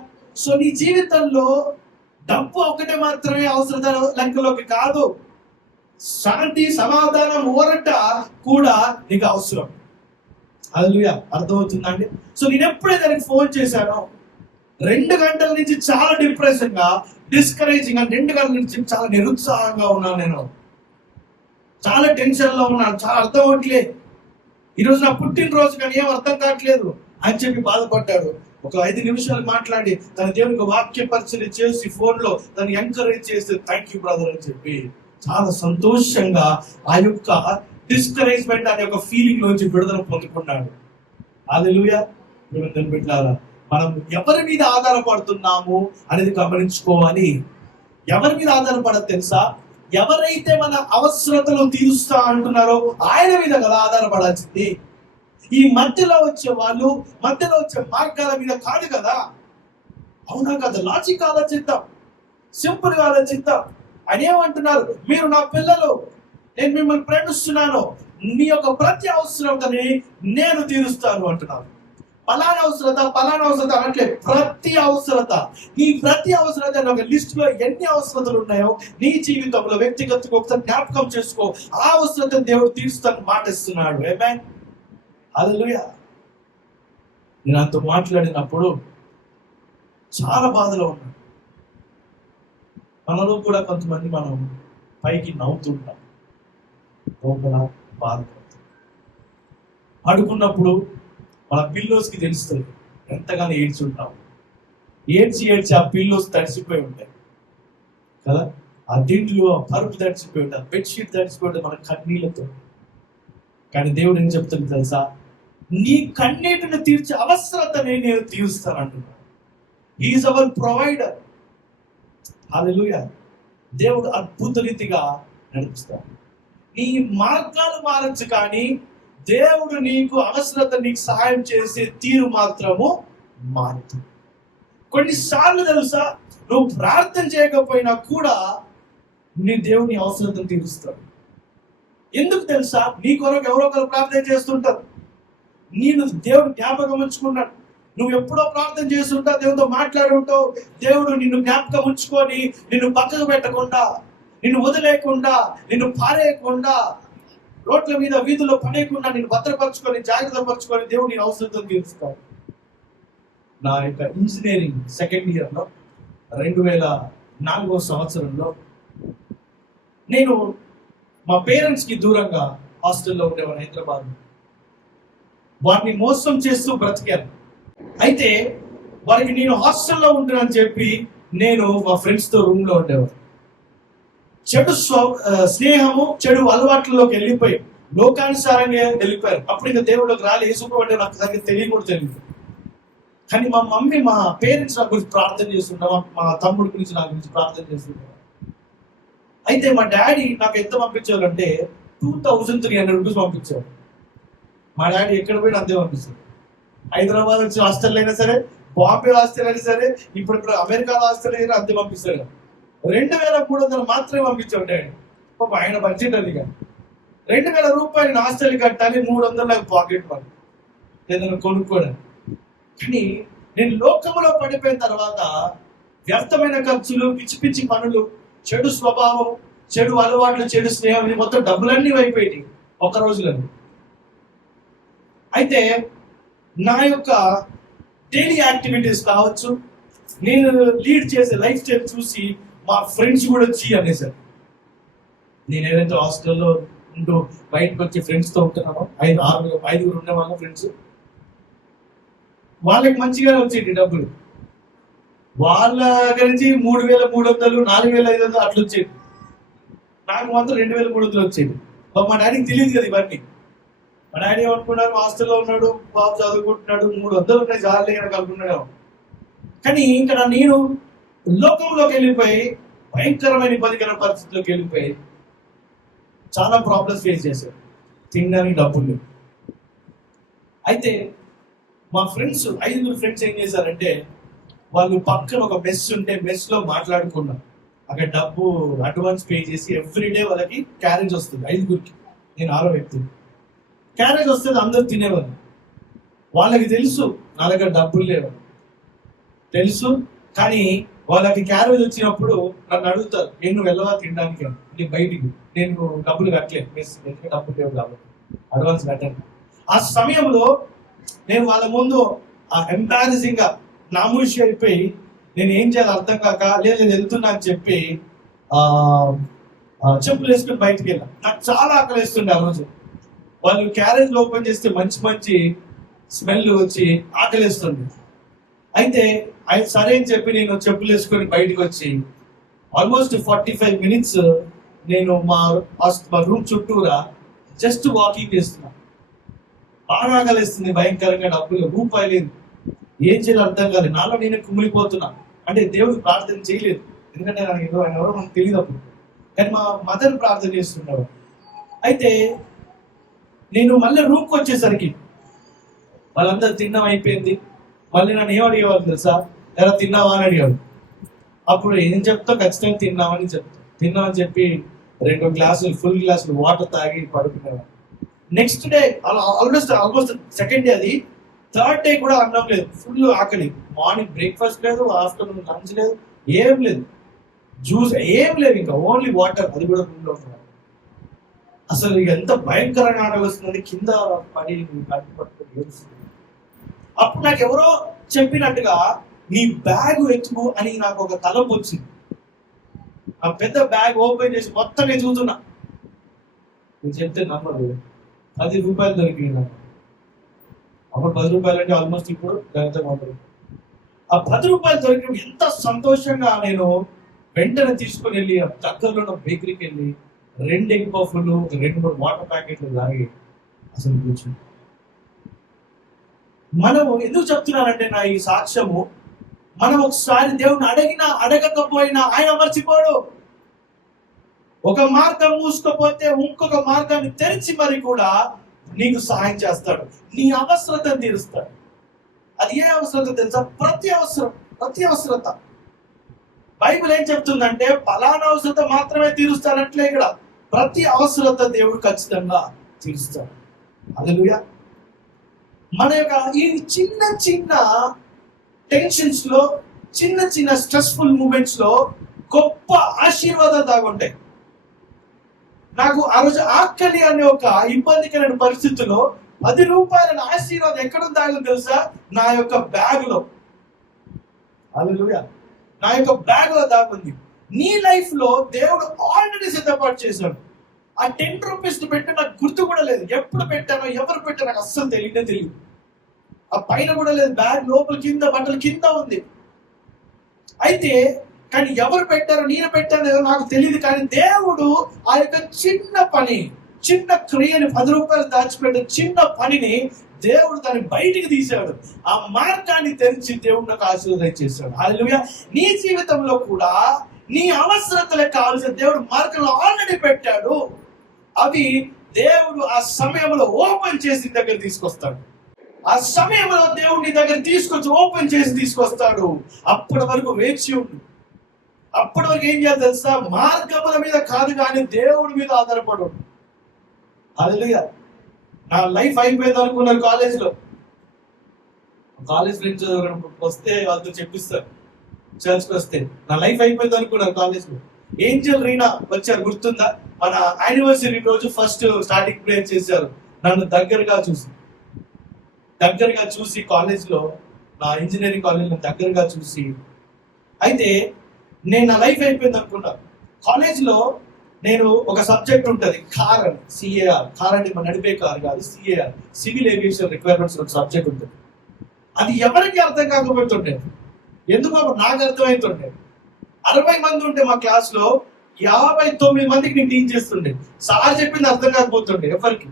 సో నీ జీవితంలో డబ్బు ఒకటే మాత్రమే అవసరత లెక్కలోకి కాదు, శాంతి, సమాధానం, ఊరట కూడా నీకు అవసరం. హల్లెలూయా. అర్థమవుతుందండి? సో నేను ఎప్పుడైతే దానికి ఫోన్ చేశానో 2 గంటల నుంచి చాలా డిప్రెషన్ గా, డిస్కరేజింగ్ గా, 2 గంటల నుంచి చాలా నిరుత్సాహంగా ఉన్నాను. నేను చాలా టెన్షన్ లో ఉన్నాను. చాలా అర్థం అవ్వట్లేదు. ఈరోజు నా పుట్టినరోజు కానీ ఏం అర్థం కావట్లేదు అని చెప్పి బాధపడ్డాడు. ఒక 5 నిమిషాలు మాట్లాడి తన దేవునికి వాక్య పరిచయం చేసి ఫోన్ లో తను ఎంకరేజ్ చేస్తే థ్యాంక్ యూ బ్రదర్ అని చెప్పి చాలా సంతోషంగా ఆ యొక్క డిస్కరేజ్మెంట్ అనే ఒక ఫీలింగ్ నుంచి విడుదల పొందుకున్నాడు. హల్లెలూయా. బిడ్డలారా, మనం ఎవరి మీద ఆధారపడుతున్నాము అనేది గమనించుకోవాలి. ఎవరి మీద ఆధారపడదు తెలుసా? ఎవరైతే మన అవసరతలు తీరుస్తా అంటున్నారో ఆయన మీద కదా ఆధారపడాల్సింది. ఈ మధ్యలో వచ్చే మార్గాల మీద కాదు కదా. అవునా కదా? లాజిక్ ఆలోచిద్దాం, సింపుల్ గా ఆలోచిద్దాం. ఆయన ఏమంటున్నారు? మీరు నా పిల్లలు, నేను మిమ్మల్ని ప్రేమిస్తున్నాను, మీ యొక్క ప్రతి అవసరతని నేను తీరుస్తాను అంటున్నారు. పలానా అవసరత అంటే ప్రతి అవసరత, నీ ప్రతి అవసరత ఒక లిస్ట్ లో ఎన్ని అవసరతలు ఉన్నాయో నీ జీవితంలో వ్యక్తిగతంగా ఒకసారి జ్ఞాపకం చేసుకో. ఆ అవసరత దేవుడు తీరుస్తాను మాటిస్తున్నాడు. ఆమేన్. హల్లెలూయా. నేను అంత మాట్లాడినప్పుడు చాలా బాధలో ఉన్నాను. మనలో కూడా కొంతమంది మనం పైకి నవ్వుతుంటాం, లోపల బాధపడుతాం. పడుకున్నప్పుడు మన పిల్లోస్కి తెలుస్తుంది ఎంతగానో ఏడ్చుంటాం. ఏడ్చి ఆ పిల్లోస్ తడిసిపోయి ఉంటాయి కదా, ఆ దిండ్లు, ఆ పరుపు తడిసిపోయి ఉంటాయి, ఆ బెడ్షీట్ తడిసిపోయి ఉంటాయి మన కన్నీళ్ళతో. కానీ దేవుడు ఏం చెప్తుంది తెలుసా? నీ కన్నీటిని తీర్చే అవసరతని నేను తీరుస్తాను అంటున్నాను. He's our provider. హల్లెలూయా. దేవుడు అద్భుత రీతిగా నడిపిస్తాడు. నీ మార్గాలు మారచ్చు, కానీ దేవుడు నీకు అవసరత, నీకు సహాయం చేసే తీరు మాత్రము మారుతుంది. కొన్నిసార్లు తెలుసా, నువ్వు ప్రార్థన చేయకపోయినా కూడా నీ దేవుని అవసరతను తీరుస్తాడు. ఎందుకు తెలుసా? నీ కొరకు ఎవరో ఒకరు ప్రార్థన చేస్తుంటారు. నేను దేవుడు జ్ఞాపకం ఉంచుకున్నాడు. నువ్వు ఎప్పుడో ప్రార్థన చేస్తుంటావు, దేవుడితో మాట్లాడి ఉంటావు. దేవుడు నిన్ను జ్ఞాపకం ఉంచుకొని నిన్ను పక్కకు పెట్టకుండా, నిన్ను వదిలేయకుండా, నిన్ను పారేయకుండా, రోడ్ల మీద వీధుల్లో పడేయకుండా నిన్ను భద్రపరచుకొని జాగ్రత్త పరచుకొని దేవుడు నేను అవసరం తీరుస్తాడు. నా యొక్క ఇంజనీరింగ్ సెకండ్ ఇయర్లో 2004వ సంవత్సరంలో నేను మా పేరెంట్స్కి దూరంగా హాస్టల్లో ఉండేవాడు హైదరాబాద్. వారిని మోసం చేస్తూ బ్రతికాను. అయితే వారికి నేను హాస్టల్లో ఉంటానని చెప్పి నేను మా ఫ్రెండ్స్తో రూమ్లో ఉండేవాడు. చెడు స్నేహము, చెడు అలవాట్లలోకి వెళ్ళిపోయి లోకానుసారంగా వెళ్ళిపోయారు. అప్పుడు ఇంకా దేవుళ్ళకి రాలి వేసుకోండి, నాకు దగ్గర తెలియదు కూడా తెలియదు. కానీ మా మమ్మీ, మా పేరెంట్స్ నా గురించి ప్రార్థన చేస్తుంటారు, మా తమ్ముడి గురించి నా గురించి ప్రార్థన చేస్తుంటారు. అయితే మా డాడీ నాకు ఎంత పంపించారు అంటే 2300 రూపీస్ పంపించారు. మా డాడీ ఎక్కడ పోయినా అంతే పంపిస్తారు. హైదరాబాద్ వచ్చి హాస్టల్ అయినా సరే, బాంబే హాస్టల్ అయినా సరే, ఇప్పుడు అమెరికాలో హాస్టల్ అయినా అంతే పంపిస్తారు. 2300 మాత్రమే పంపించాడు డాడీ. ఆయన బడ్జెట్ అది కానీ 2000 రూపాయలు హాస్టల్ కట్టాలి, 300 నాకు పాకెట్ మనీ ఏదైనా కొనుక్కోవడానికి. కానీ నేను లోకంలో పడిపోయిన తర్వాత వ్యర్థమైన ఖర్చులు, పిచ్చి పిచ్చి పనులు, చెడు స్వభావం, చెడు అలవాట్లు, చెడు స్నేహం, మొత్తం డబ్బులన్నీ అయిపోయాయి ఒక రోజులో. అయితే నా యొక్క డైలీ యాక్టివిటీస్ కావచ్చు, నేను లీడ్ చేసే లైఫ్ స్టైల్ చూసి మా ఫ్రెండ్స్ కూడా వచ్చి అనేసారు. నేను ఏదైతే హాస్టల్లో ఉంటూ బయటకు వచ్చి ఫ్రెండ్స్తో ఉంటున్నానో, 5-6 ఉండేవాళ్ళం ఫ్రెండ్స్, వాళ్ళకి మంచిగానే వచ్చేది డబ్బులు. వాళ్ళ గురించి 3300, 4500 అట్లా వచ్చేది. నాకు మాత్రం 2300 వచ్చేది. మా డాడీకి తెలియదు కదా ఇవన్నీ. మా డాడీ ఏమనుకున్నారు, హాస్టల్లో ఉన్నాడు, బాబు చదువుకుంటున్నాడు, 300 ఉన్నాయి జాలి అని అనుకున్నాడు. కానీ ఇక్కడ నేను లోకంలోకి వెళ్ళిపోయి భయంకరమైన ఇబ్బందికర పరిస్థితుల్లోకి వెళ్ళిపోయి చాలా ప్రాబ్లమ్స్ ఫేస్ చేశారు. తినడానికి డబ్బులు లేవు. అయితే మా ఫ్రెండ్స్ 5 ఫ్రెండ్స్ ఏం చేశారంటే, వాళ్ళు పక్కన ఒక మెస్ ఉంటే మెస్లో మాట్లాడుకున్నారు. అక్కడ డబ్బు అడ్వాన్స్ పే చేసి ఎవ్రీడే వాళ్ళకి క్యారేజ్ వస్తుంది 5గురికి. నేను 6వ వ్యక్తి. క్యారేజ్ వస్తుంది, అందరూ తినేవాళ్ళు. వాళ్ళకి తెలుసు నా దగ్గర డబ్బులు లేవు తెలుసు. కానీ వాళ్ళకి క్యారేజ్ వచ్చినప్పుడు నన్ను అడుగుతారు, నేను వెళ్ళవా తినడానికి అని. నేను బయటికి, నేను డబ్బులు కట్టలేదు, మెస్ డబ్బులు లేవు కాబట్టి అడ్వాన్స్ కట్టాను. ఆ సమయంలో నేను వాళ్ళ ముందు ఎంబారసింగ్ గా నామూషి అయిపోయి నేను ఏం చేయాలి అర్థం కాక, లేదు నేను వెళ్తున్నా అని చెప్పి చెప్పులు వేసుకుని బయటికి వెళ్ళాను. నాకు చాలా ఆకలిస్తుండే ఆ రోజు. వాళ్ళు క్యారేజ్ ఓపెన్ చేస్తే మంచి మంచి స్మెల్ వచ్చి ఆకలిస్తుంది. అయితే ఆయన సరే అని చెప్పి నేను చెప్పులు వేసుకొని బయటకు వచ్చి ఆల్మోస్ట్ 45 minutes నేను మా రూమ్ చుట్టూరా జస్ట్ వాకింగ్ చేస్తున్నా. బాగా ఆకలిస్తుంది, భయంకరంగా డబ్బులు రూపాయలేదు, ఏం చేయాలి అర్థం కాదు. నాలో నేను కుమిలిపోతున్నా. అంటే దేవుడు ప్రార్థన చేయలేదు, ఎందుకంటే నాకు ఎవరో మనకు తెలియదు అప్పుడు. కానీ మా మదర్ ప్రార్థన చేస్తున్నాడు. అయితే నేను మళ్ళీ రూమ్కి వచ్చేసరికి వాళ్ళందరూ తిన్నాం అయిపోయింది. మళ్ళీ నన్ను ఏం అడిగేవాళ్ళు తెలుసా, ఎలా తిన్నావా అని అడిగాడు. అప్పుడు ఏం చెప్తావు, ఖచ్చితంగా తిన్నామని చెప్తాను. తిన్నామని చెప్పి 2 ఫుల్ గ్లాసులు వాటర్ తాగి పడుకునేవాడు. Next day almost second day, అది థర్డ్ డే కూడా అన్నం లేదు, ఫుల్ ఆకలి. మార్నింగ్ బ్రేక్ఫాస్ట్ లేదు, ఆఫ్టర్నూన్ లంచ్ లేదు, ఏం లేదు, జ్యూస్ ఏం లేదు, ఇంకా ఓన్లీ వాటర్, అది కూడా రూమ్లో ఉన్నాడు. అసలు ఎంత భయంకరంగా ఆకలి వస్తుంది, కింద పడి పట్టుకొని. అప్పుడు నాకు ఎవరో చెప్పినట్టుగా నీ బ్యాగ్ ఎత్తుకు అని నాకు ఒక తలంపు వచ్చింది. ఆ పెద్ద బ్యాగ్ ఓపెన్ చేసి మొత్తం నేను చూస్తున్నా. నేను చెప్తే నమ్మరు, 10 రూపాయలు దొరికింది నాకు. అప్పుడు 10 రూపాయలు అంటే ఆల్మోస్ట్ ఇప్పుడు గంట పంపరు. ఆ 10 రూపాయలు దొరికిన ఎంత సంతోషంగా నేను వెంటనే తీసుకుని వెళ్ళి దగ్గరలో ఉన్న బేకరీకి వెళ్ళి 2 ఎగ్ పఫ్లు, 2-3 వాటర్ ప్యాకెట్లు తాగి అసలు కూర్చుని. మనము ఎందుకు చెప్తున్నానంటే నా ఈ సాక్ష్యము, మనం ఒకసారి దేవుని అడిగినా అడగకపోయినా ఆయన మర్చిపోడు. ఒక మార్గం మూసుకపోతే ఇంకొక మార్గాన్ని తెరిచి మరి కూడా నీకు సహాయం చేస్తాడు, నీ అవసరతను తీరుస్తాడు. అది ఏ అవసరత తెలుసా? ప్రతి అవసరత. బైబిల్ ఏం చెప్తుందంటే పలానా అవసరత మాత్రమే తీరుస్తాడంటే ఇక్కడ ప్రతి అవసరత దేవుడు ఖచ్చితంగా తీరుస్తాడు. హల్లెలూయా. మన యొక్క ఈ చిన్న చిన్న టెన్షన్స్ లో, చిన్న చిన్న స్ట్రెస్ఫుల్ మూమెంట్స్ లో గొప్ప ఆశీర్వాదాలు దాగుంటాయి. నాకు ఆ రోజు ఆకలి అనే ఒక ఇబ్బందికరమైన పరిస్థితుల్లో 10 రూపాయల ఆశీర్వాదం ఎక్కడ దాగుంది తెలుసా? నా యొక్క బ్యాగ్ లో. హల్లెలూయా. నా యొక్క బ్యాగ్ లో దాగుంది. నీ లైఫ్ లో దేవుడు ఆల్రెడీ సిద్ధపాటు చేశాడు. ఆ 10 రూపీస్ పెట్టి నాకు గుర్తు కూడా లేదు. ఎప్పుడు పెట్టానో, ఎవరు పెట్టారో నాకు అస్సలు తెలియదు. ఆ పైన కూడా లేదు, బ్యాగ్ లోపల కింద బట్టల కింద ఉంది. అయితే కానీ ఎవరు పెట్టారో, నేను పెట్టాను ఏదో నాకు తెలియదు. కానీ దేవుడు ఆ యొక్క చిన్న పని, చిన్న క్రియని 10 రూపాయలు దాచిపెట్టే చిన్న పనిని దేవుడు దాన్ని బయటికి తీశాడు. ఆ మార్గాన్ని తెరిచి దేవుడు నాకు ఆశీర్వాదం చేశాడు. హల్లెలూయా. నీ జీవితంలో కూడా నీ అవసరతలకు కావాల్సిన దేవుడు మార్గంలో ఆల్రెడీ పెట్టాడు. అవి దేవుడు ఆ సమయంలో ఓపెన్ చేసి దగ్గర తీసుకొస్తాడు. ఆ సమయంలో దేవుడు నీ దగ్గర తీసుకొచ్చి ఓపెన్ చేసి తీసుకొస్తాడు. అప్పటి వరకు వేచి ఉండు. అప్పటి వరకు ఏం చేయాలి తెలుసా? మార్గముల మీద కాదు కానీ దేవుడి మీద ఆధారపడు. హల్లెలూయా. నా లైఫ్ అయిపోయింది అనుకున్నారు కాలేజ్ ఫ్రెండ్స్ వస్తే వాళ్ళతో చెప్పిస్తారు. చర్చ్కి వస్తే నా లైఫ్ అయిపోయింది అనుకున్నారు కాలేజ్లో. ఏంజల్ రీనా వచ్చారు, గుర్తుందా? మన యానివర్సరీ రోజు ఫస్ట్ స్టార్టింగ్ ప్రేయర్ చేశారు. నన్ను దగ్గరగా చూసి కాలేజ్లో, నా ఇంజనీరింగ్ కాలేజ్లో దగ్గరగా చూసి, అయితే నేను నా లైఫ్ అయిపోయింది అనుకున్నా. కాలేజ్లో నేను ఒక సబ్జెక్ట్ ఉంటుంది, కార్ అని, సిఏఆర్. కార్ అంటే మన నడిపే కార్ కాదు, సిఏఆర్, సివిల్ ఏవియేషన్ రిక్వైర్మెంట్స్ ఒక సబ్జెక్ట్ ఉంటుంది. అది ఎవరికి అర్థం కాకపోతుండే, ఎందుకు నాకు అర్థమవుతుండే. 60 మంది ఉంటే మా క్లాస్ లో 59 మందికి నేను టీచ్ చేస్తుండే. సార్ చెప్పింది అర్థం కాకపోతుండే ఎవరికి.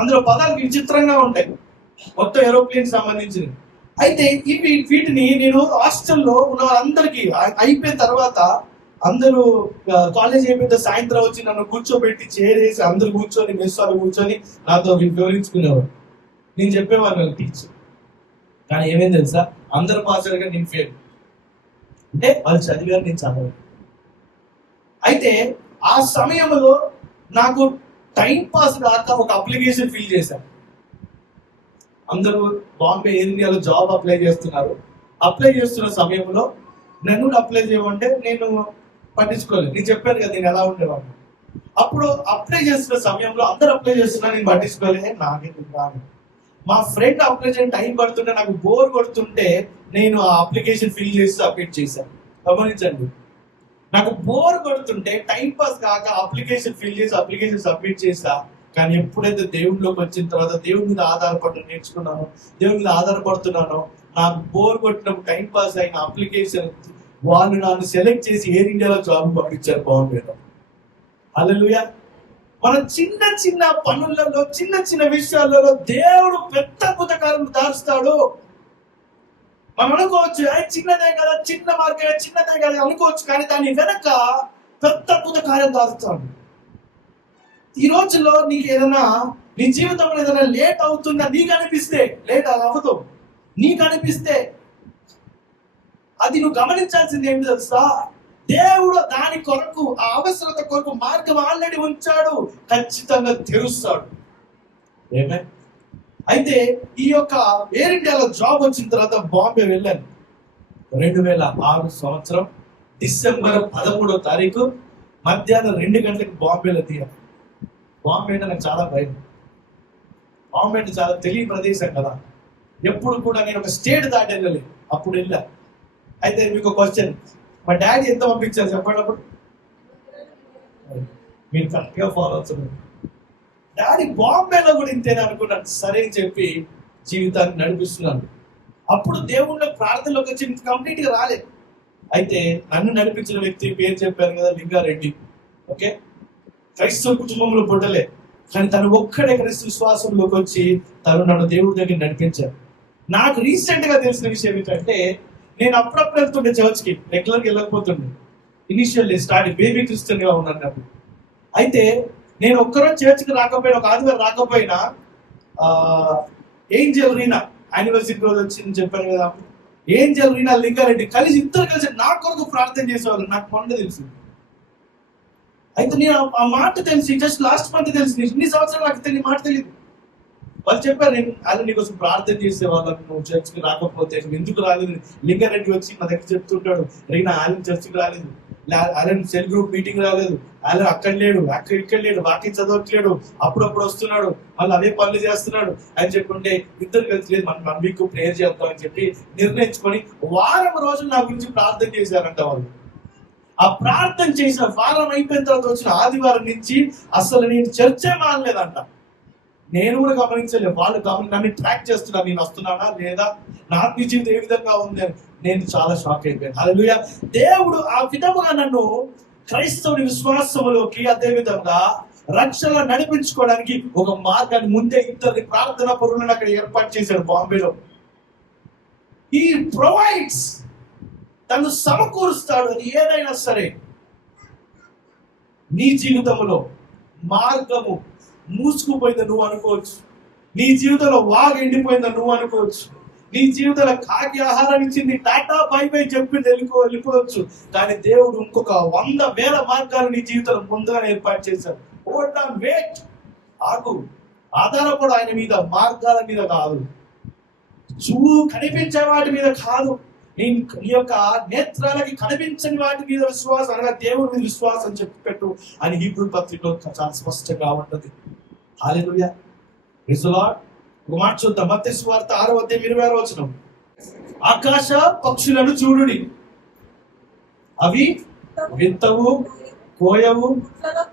అందులో పదాలు విచిత్రంగా ఉంటాయి, మొత్తం ఏరోప్లేన్ సంబంధించినవి. అయితే వీటిని నేను హాస్టల్లో ఉన్న వాళ్ళందరికీ అయిపోయిన తర్వాత, అందరూ కాలేజ్ అయిపోయిన సాయంత్రం వచ్చి నన్ను కూర్చోబెట్టి చేరేసి అందరు కూర్చొని మెస్సాలు కూర్చొని నాతో వివరించుకునేవాడు. నేను చెప్పేవాడిని టీచర్. కానీ ఏమైంది తెలుసా? అందరు పాస్ అయ్యారు, నేను ఫెయిల్. అంటే వాళ్ళు చదివారు, నేను చదవాలి. అయితే ఆ సమయంలో నాకు టైం పాస్ కాక ఒక అప్లికేషన్ ఫిల్ చేశాను. అందరూ బాంబే ఏరియాలో జాబ్ అప్లై చేస్తున్నారు. అప్లై చేస్తున్న సమయంలో నన్ను కూడా అప్లై చేయమంటే నేను పట్టించుకోలేదు. నేను చెప్పాను కదా నేను ఎలా ఉండేవాడిని. అప్పుడు అప్లై చేస్తున్న సమయంలో అందరూ అప్లై చేస్తున్నా, నేను పట్టించుకోలేదు. నాకేందుకు రాను. మా ఫ్రెండ్ అప్లై చేయడం టైం పడుతుంటే, నాకు బోర్ కొడుతుంటే నేను ఆ అప్లికేషన్ ఫిల్ చేసి సబ్మిట్ చేశాను. గమనించండి, నాకు బోర్ కొడుతుంటే టైం పాస్ కాక అప్లికేషన్ ఫిల్ చేసి అప్లికేషన్ సబ్మిట్ చేసా. కానీ ఎప్పుడైతే దేవుడిలోకి వచ్చిన తర్వాత దేవుడి మీద ఆధారపడడం నేర్చుకున్నాను, దేవుడి మీద ఆధారపడుతున్నాను, నాకు బోర్ కొట్టినప్పుడు టైం పాస్ అయిన అప్లికేషన్ వాళ్ళు నన్ను సెలెక్ట్ చేసి ఎయిర్ ఇండియాలో జాబ్ పంపించారు బాగుండేది. హల్లెలూయా. మన చిన్న చిన్న పనులలో, చిన్న చిన్న విషయాలలో దేవుడు పెద్ద అద్భుతకారం దారుస్తాడు. మనం అనుకోవచ్చు చిన్నదే కదా, చిన్న మార్కెట్ చిన్నదే కదా అనుకోవచ్చు, కానీ దాని వెనక పెద్ద అద్భుత కార్యం దారుస్తాడు. ఈ రోజుల్లో నీకు ఏదైనా, నీ జీవితంలో ఏదైనా లేట్ అవుతుందా నీకు అనిపిస్తే, లేట్ అది అవ్వదు. నీకు అనిపిస్తే అది నువ్వు గమనించాల్సింది ఏంటి తెలుసా? దేవుడు దాని కొరకు, ఆ అవసరత కొరకు మార్గం ఆల్రెడీ ఉంచాడు, ఖచ్చితంగా తెరుస్తాడు. ఏమే అయితే ఈ యొక్క ఎయిర్ ఇండియాలో జాబ్ వచ్చిన తర్వాత బాంబే వెళ్ళాను. 2006 సంవత్సరం డిసెంబర్ 13వ తారీఖు మధ్యాహ్నం 2 గంటలకు బాంబేలో దిగాను. బాంబే అంటే నాకు చాలా భయం. బాంబే అంటే చాలా తెలియని ప్రదేశం కదా. ఎప్పుడు కూడా నేను ఒక స్టేట్ దాటి వెళ్ళలేదు, అప్పుడు వెళ్ళా. అయితే మీకు క్వశ్చన్, మా డాడీ ఎంత పంపించారు చెప్పండి. అప్పుడు మీరు కరెక్ట్గా ఫాలో అవుతున్నారు. డాడీ బాంబేలో కూడా ఇంతేనా అనుకున్నాను. సరే అని చెప్పి జీవితాన్ని నడిపిస్తున్నాను. అప్పుడు దేవుళ్ళ ప్రార్థనలోకి వచ్చి కంప్లీట్గా రాలేదు. అయితే నన్ను నడిపించిన వ్యక్తి పేరు చెప్పాను కదా, లింగారెడ్డి. ఓకే, క్రైస్తవ కుటుంబంలో పుట్టలే, కానీ తను ఒక్కడే క్రైస్తవ విశ్వాసంలోకి వచ్చి తను నన్ను దేవుడి దగ్గర నడిపించారు. నాకు రీసెంట్ గా తెలిసిన విషయం ఏంటంటే, నేను అప్పుడప్పుడు వెళ్తుండే చర్చ్కి, రెగ్యులర్గా వెళ్ళకపోతుండే. ఇనిషియల్ స్టార్టింగ్ బేబీ క్రిస్టియన్ గా ఉన్నాను. అయితే నేను ఒక్కరోజు చర్చ్కి రాకపోయినా, ఒక ఆదివారం రాకపోయినా, ఏంజల్ రీనా యానివర్సరీ రోజు వచ్చింది చెప్పాను కదా, ఏంజల్ రీనా లింగారెడ్డి ఇద్దరు కలిసి నా కొరకు ప్రార్థన చేసేవాళ్ళు. నాకు మొన్న తెలిసింది. అయితే నేను ఆ మాట తెలిసి జస్ట్ లాస్ట్ మంత్ తెలిసి ఇన్ని సంవత్సరాలు నాకు తెలియని మాట తెలియదు. వాళ్ళు చెప్పారు, నేను అది నీకోసం ప్రార్థన చేసే వాళ్ళకి, నువ్వు చర్చికి రాకపోతే నువ్వు ఎందుకు రాలేదు. లింగారెడ్డి వచ్చి మా దగ్గర చెప్తుంటాడు, రేనా ఆయన చర్చికి రాలేదు, ఆయన సెల్ గ్రూప్ మీటింగ్ రాలేదు, ఆయన అక్కడ లేడు, ఇక్కడ లేడు, వాకింగ్ చదవట్లేడు, అప్పుడప్పుడు వస్తున్నాడు, మళ్ళీ అవే పనులు చేస్తున్నాడు అని చెప్పుకుంటే ఇద్దరు కలిసి లేదు మనం 1 వీక్ ప్రేయర్ చేద్దామని చెప్పి నిర్ణయించుకొని వారం రోజులు నా గురించి ప్రార్థన చేశారంట వాళ్ళు. ఆ ప్రార్థన చేసిన వారం అయిపోయిన తర్వాత వచ్చిన ఆదివారం నుంచి అసలు నేను చర్చే మానలేదంట. నేను కూడా గమనించలేదు, వాళ్ళు నన్ను ట్రాక్ చేస్తున్నారు, నేను వస్తున్నానా లేదా, నా ఆత్మీయ జీవితం ఏ విధంగా ఉంది అని నేను చాలా షాక్ అయిపోయాను. హల్లెలూయా. దేవుడు ఆ విధముగా నన్ను క్రైస్తవుని విశ్వాసములోకి, అదే విధంగా రక్షణ నడిపించుకోవడానికి ఒక మార్గాన్ని ముందే ఇద్దరిని ప్రార్థనా పరులను అక్కడ ఏర్పాటు చేశాడు బాంబేలో. ఈ ప్రొవైడ్స్, తను సమకూరుస్తాడు. అది ఏదైనా సరే నీ జీవితంలో మార్గము మూసుకుపోయిందని నువ్వు అనుకోవచ్చు, నీ జీవితంలో వాగు ఎండిపోయిందని నువ్వు అనుకోవచ్చు, నీ జీవితంలో కాకి ఆహారం ఇచ్చింది టాటా బై బై చెప్పి వెళ్ళిపోవచ్చు. కానీ దేవుడు ఇంకొక 100,000 మార్గాలు నీ జీవితంలో ముందుగానే ఏర్పాటు చేశాడు. వెయిట్, ఆగు, ఆధారపడు ఆయన మీద, మార్గాల మీద కాదు, కనిపించే వాటి మీద కాదు, నీ యొక్క నేత్రాలకి కనిపించని వాటి మీద విశ్వాసం, అనగా దేవుడి మీద విశ్వాసం చెప్పి పెట్టు అని హీబ్రూ పత్రికలో చాలా స్పష్టంగా ఉంటది. హల్లెలూయా, ప్రైజ్ ది లార్డ్. ఒక మాట చూద్దాం, మత్తయి సువార్త 6:26. ఆకాశ పక్షులను చూడుడి, అవి విత్తవు, కోయవు,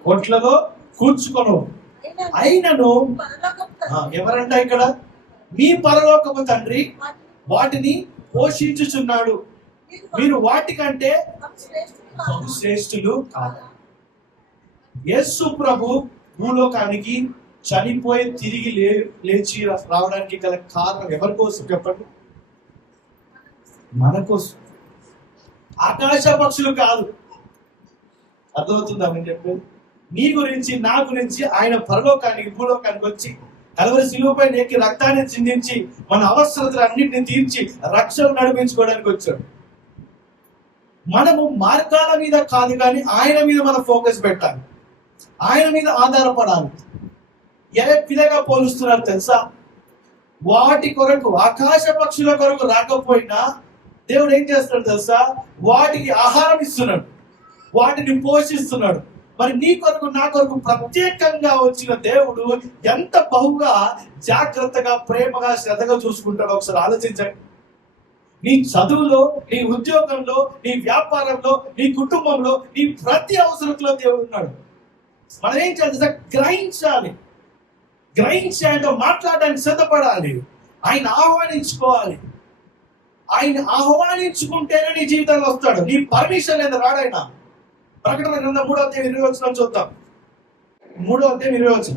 కొట్లలో కూర్చుకొను, అయినను ఎవరంట ఇక్కడ? మీ పరలోకపు తండ్రి వాటిని పోషించుచున్నాడు, మీరు వాటికంటే శ్రేష్ఠులు కాదా? యేసు ప్రభు భూలోకానికి చనిపోయి తిరిగి లేచి రావడానికి గల కారణం ఎవరి కోసం చెప్పండి? మన కోసం. ఆకాశ పక్షులు కాదు. అర్థమవుతుందా నేను చెప్పేది? నీ గురించి, నా గురించి ఆయన పరలోకానికి, భూలోకానికి వచ్చి కలవరి శిలువపై ఎక్కి రక్తాన్ని చిందించి మన అవసరతలన్నింటినీ తీర్చి రక్షణ నడిపించుకోవడానికి వచ్చాడు. మనము మార్గాల మీద కాదు కానీ ఆయన మీద మనం ఫోకస్ పెట్టాలి, ఆయన మీద ఆధారపడాలి. ఏ విధంగా పోలుస్తున్నారు తెలుసా? వాటి కొరకు, ఆకాశ పక్షుల కొరకు రాకపోయినా దేవుడు ఏం చేస్తాడు తెలుసా? వాటికి ఆహారం ఇస్తున్నాడు, వాటిని పోషిస్తున్నాడు. మరి నీ కొరకు, నా కొరకు ప్రత్యేకంగా వచ్చిన దేవుడు ఎంత బహుగా జాగ్రత్తగా, ప్రేమగా, శ్రద్ధగా చూసుకుంటాడో ఒకసారి ఆలోచించండి. నీ చదువులో, నీ ఉద్యోగంలో, నీ వ్యాపారంలో, నీ కుటుంబంలో, నీ ప్రతి అవసరంలో దేవుడు ఉన్నాడు. మనం ఏం చేయాలి? గ్రహించి ఆయనతో మాట్లాడడానికి సిద్ధపడాలి, ఆయన ఆహ్వానించుకోవాలి. ఆయన ఆహ్వానించుకుంటేనే నీ జీవితంలో వస్తాడు. నీ పర్మిషన్ లేదా రాడాయన. ప్రకటన గ్రంథం 3:20 చూద్దాం. 3:20.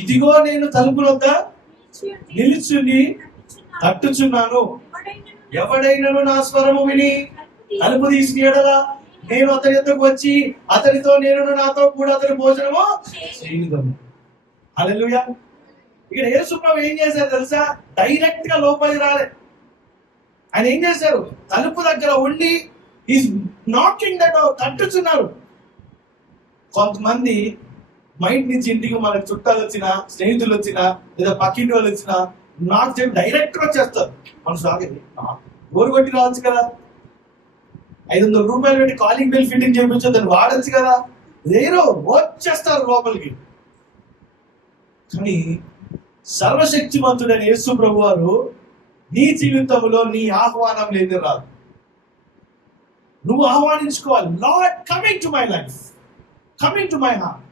ఇదిగో నేను తలుపుల వద్ద నిలుచుని తట్టుచున్నాను, ఎవడైనను నా స్వరము విని తలుపు తీసిన యెడల నేను అతని యొద్దకు వచ్చి అతనితో, నేను నాతో కూడా అతని భోజనము చేయుదును. హల్లెలూయా. ఇక్కడ యేసు ప్రభు ఏం చేశారు తెలుసా? డైరెక్ట్ గా లోపలికి రాలే. ఆయన ఏం చేశారు? తలుపు దగ్గర ఉండి ఈజ్ నాకింగ్ ద డోర్, తట్టుచున్నారు. కొంతమంది మైండ్ నుంచి ఇంటికి మనకు చుట్టాలు వచ్చినా, స్నేహితులు వచ్చినా, లేదా పక్కింటి వాళ్ళు వచ్చినా నాకు చెప్పి డైరెక్ట్ గా వచ్చేస్తారు. మన సాగేది డోర్ కొట్టి రావచ్చు కదా, 500 రూపాయలు పెట్టి కాలింగ్ బెల్ ఫిట్టింగ్ చేయించు, దాన్ని వాడచ్చు కదా. లేరు, వచ్చేస్తారు లోపలికి. కానీ సర్వశక్తిమంతుడైన యేసు ప్రభు వారు నీ జీవితంలో నీ ఆహ్వానం లేదు రాదు. నువ్వు ఆహ్వానించుకోవాలి. Lord, coming to my life, coming to my heart.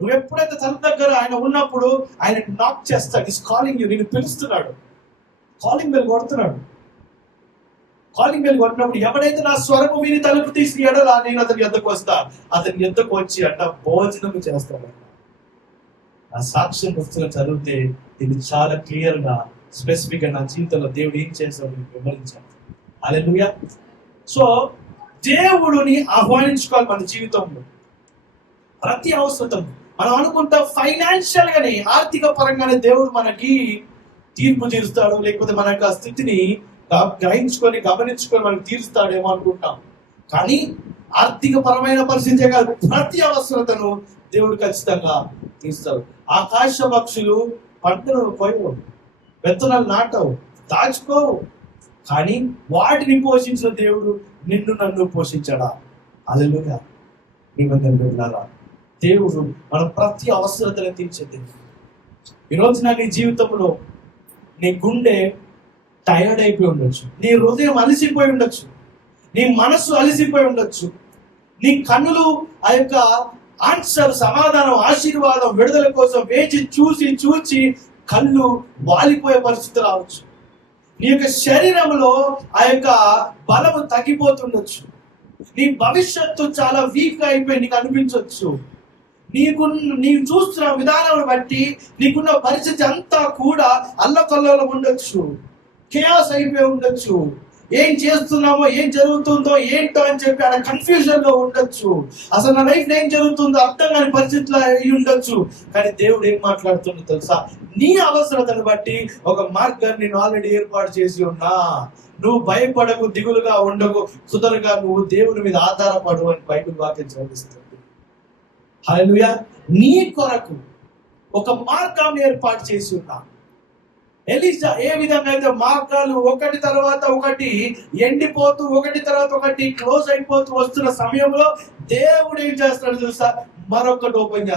నువ్వు ఎప్పుడైతే తన దగ్గర ఆయన ఉన్నప్పుడు ఆయన నాక్ చేస్తాడు. Is calling you. నేను పిలుస్తున్నాడు, కాలింగ్ బెల్ కొడుతున్నాడు. కాలింగ్ బెల్ కొట్టినప్పుడు ఎవడైతే నా స్వరము విని తలుపు తీసి ఎడలా నేను అతని యొద్దకు వస్తా, అతని యొద్దకు వచ్చి భోజనం చేస్తాడు. ఆ సాక్ష్యం పుస్తకం చదివితే ఇది చాలా క్లియర్ గా, స్పెసిఫిక్ గా నా జీవితంలో దేవుడు ఏం చేశాడు వివరించాడు. హల్లెలూయా. సో దేవుడిని ఆహ్వానించుకోవాలి మన జీవితంలో. ప్రతి అవసరం మనం అనుకుంటాం ఫైనాన్షియల్ గానే, ఆర్థిక పరంగానే దేవుడు మనకి తీర్పు తీరుస్తాడు, లేకపోతే మన యొక్క స్థితిని గ్రహించుకొని గమనించుకొని మనకు తీరుస్తాడేమో అనుకుంటాం. కానీ ఆర్థిక పరమైన పరిస్థితే కాదు, ప్రతి అవసరతను దేవుడు ఖచ్చితంగా తీరుస్తాడు. ఆకాశ పక్షులు పంటలు కోయవు, విత్తనాలు నాటవు, దాచుకోవు, కానీ వాటిని పోషించిన దేవుడు నిన్ను నన్ను పోషించాడా? హల్లెలూయా. నిబంధనలారా, దేవుడు మన ప్రతి అవసరతను తీర్చేది. ఈరోజు నా నీ జీవితంలో నీ గుండె టైర్డ్ అయిపోయి ఉండొచ్చు, నీ హృదయం అలసిపోయి ఉండొచ్చు, నీ మనస్సు అలసిపోయి ఉండొచ్చు, నీ కన్నులు ఆ యొక్క ఆన్సర్, సమాధానం, ఆశీర్వాదం, విడుదల కోసం వేచి చూసి కళ్ళు వాలిపోయే పరిస్థితి రావచ్చు. నీ యొక్క శరీరంలో ఆ యొక్క బలము తగ్గిపోతుండొచ్చు, నీ భవిష్యత్తు చాలా వీక్ అయిపోయి నీకు అనిపించవచ్చు. నీవు చూస్తున్న విధానం బట్టి నీకున్న పరిస్థితి అంతా కూడా అల్లకల్లోలం ఉండొచ్చు, కేయాస్ అయిపోయి ఉండొచ్చు. ఏం చేస్తున్నామో, ఏం జరుగుతుందో ఏంటో అని చెప్పి ఆడ కన్ఫ్యూజన్ లో ఉండొచ్చు. అసలు నా లైఫ్ ఏం జరుగుతుందో అర్థం కాని పరిస్థితిలో అయి ఉండొచ్చు. కానీ దేవుడు ఏం మాట్లాడుతుందో తెలుసా? నీ అవసరతను బట్టి ఒక మార్గాన్ని నేను ఆల్రెడీ ఏర్పాటు చేసి ఉన్నా. నువ్వు భయపడకు, దిగులుగా ఉండకు, కుదరగా నువ్వు దేవుని మీద ఆధారపడు అని బైబిల్ వాక్యం చదివిస్తుంది. హల్లెలూయా. నీ కొరకు ఒక మార్గాన్ని ఏర్పాటు చేసి ఉన్నా. ఎలీషా ఏ విధంగా అయితే మార్గాలు ఒకటి తర్వాత ఒకటి ఎండిపోతూ, ఒకటి తర్వాత ఒకటి క్లోజ్ అయిపోతూ వస్తున్న సమయంలో దేవుడు ఏం చేస్తున్నాడు తెలుసా? మరొకటి ఓపెన్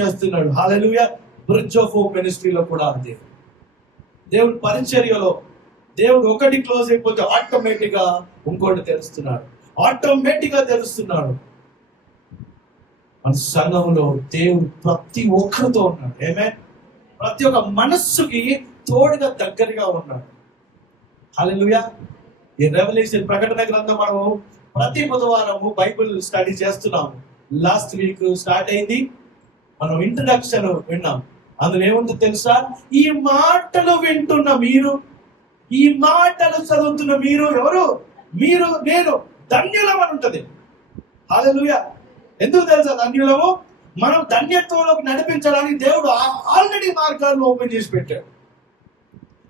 చేస్తున్నాడు. హల్లెలూయా. బ్రిడ్జ్ ఆఫ్ హోప్ మినిస్ట్రీలో కూడా అంతే. దేవుడి పరిచర్యలో దేవుడు ఒకటి క్లోజ్ అయిపోతే ఆటోమేటిక్ గా ఇంకోటి తెలుస్తున్నాడు. మన సంఘంలో దేవుడు ప్రతి ఒక్కరితో ఉన్నాడు. ఆమేన్. ప్రతి ఒక్క మనస్సుకి తోడుగా దగ్గరగా ఉన్నాడు. హల్లెలూయా. ఈ రెవల్యూషన్ ప్రకటన గ్రంథం మనం ప్రతి బుధవారము బైబిల్ స్టడీ చేస్తున్నాము. లాస్ట్ వీక్ స్టార్ట్ అయింది, మనం ఇంట్రడక్షన్ విన్నాం. అందులో ఏముందో తెలుసా? ఈ మాటలు వింటున్న మీరు, ఈ మాటలు చదువుతున్న మీరు, ఎవరు? మీరు, నేను ధన్యులం అని ఉంటది. హల్లెలూయా. ఎందుకు తెలుసా ధన్యులము? మనం ధన్యత్వంలోకి నడిపించడానికి దేవుడు ఆల్రెడీ మార్గాలను ఓపెన్ చేసి పెట్టాడు.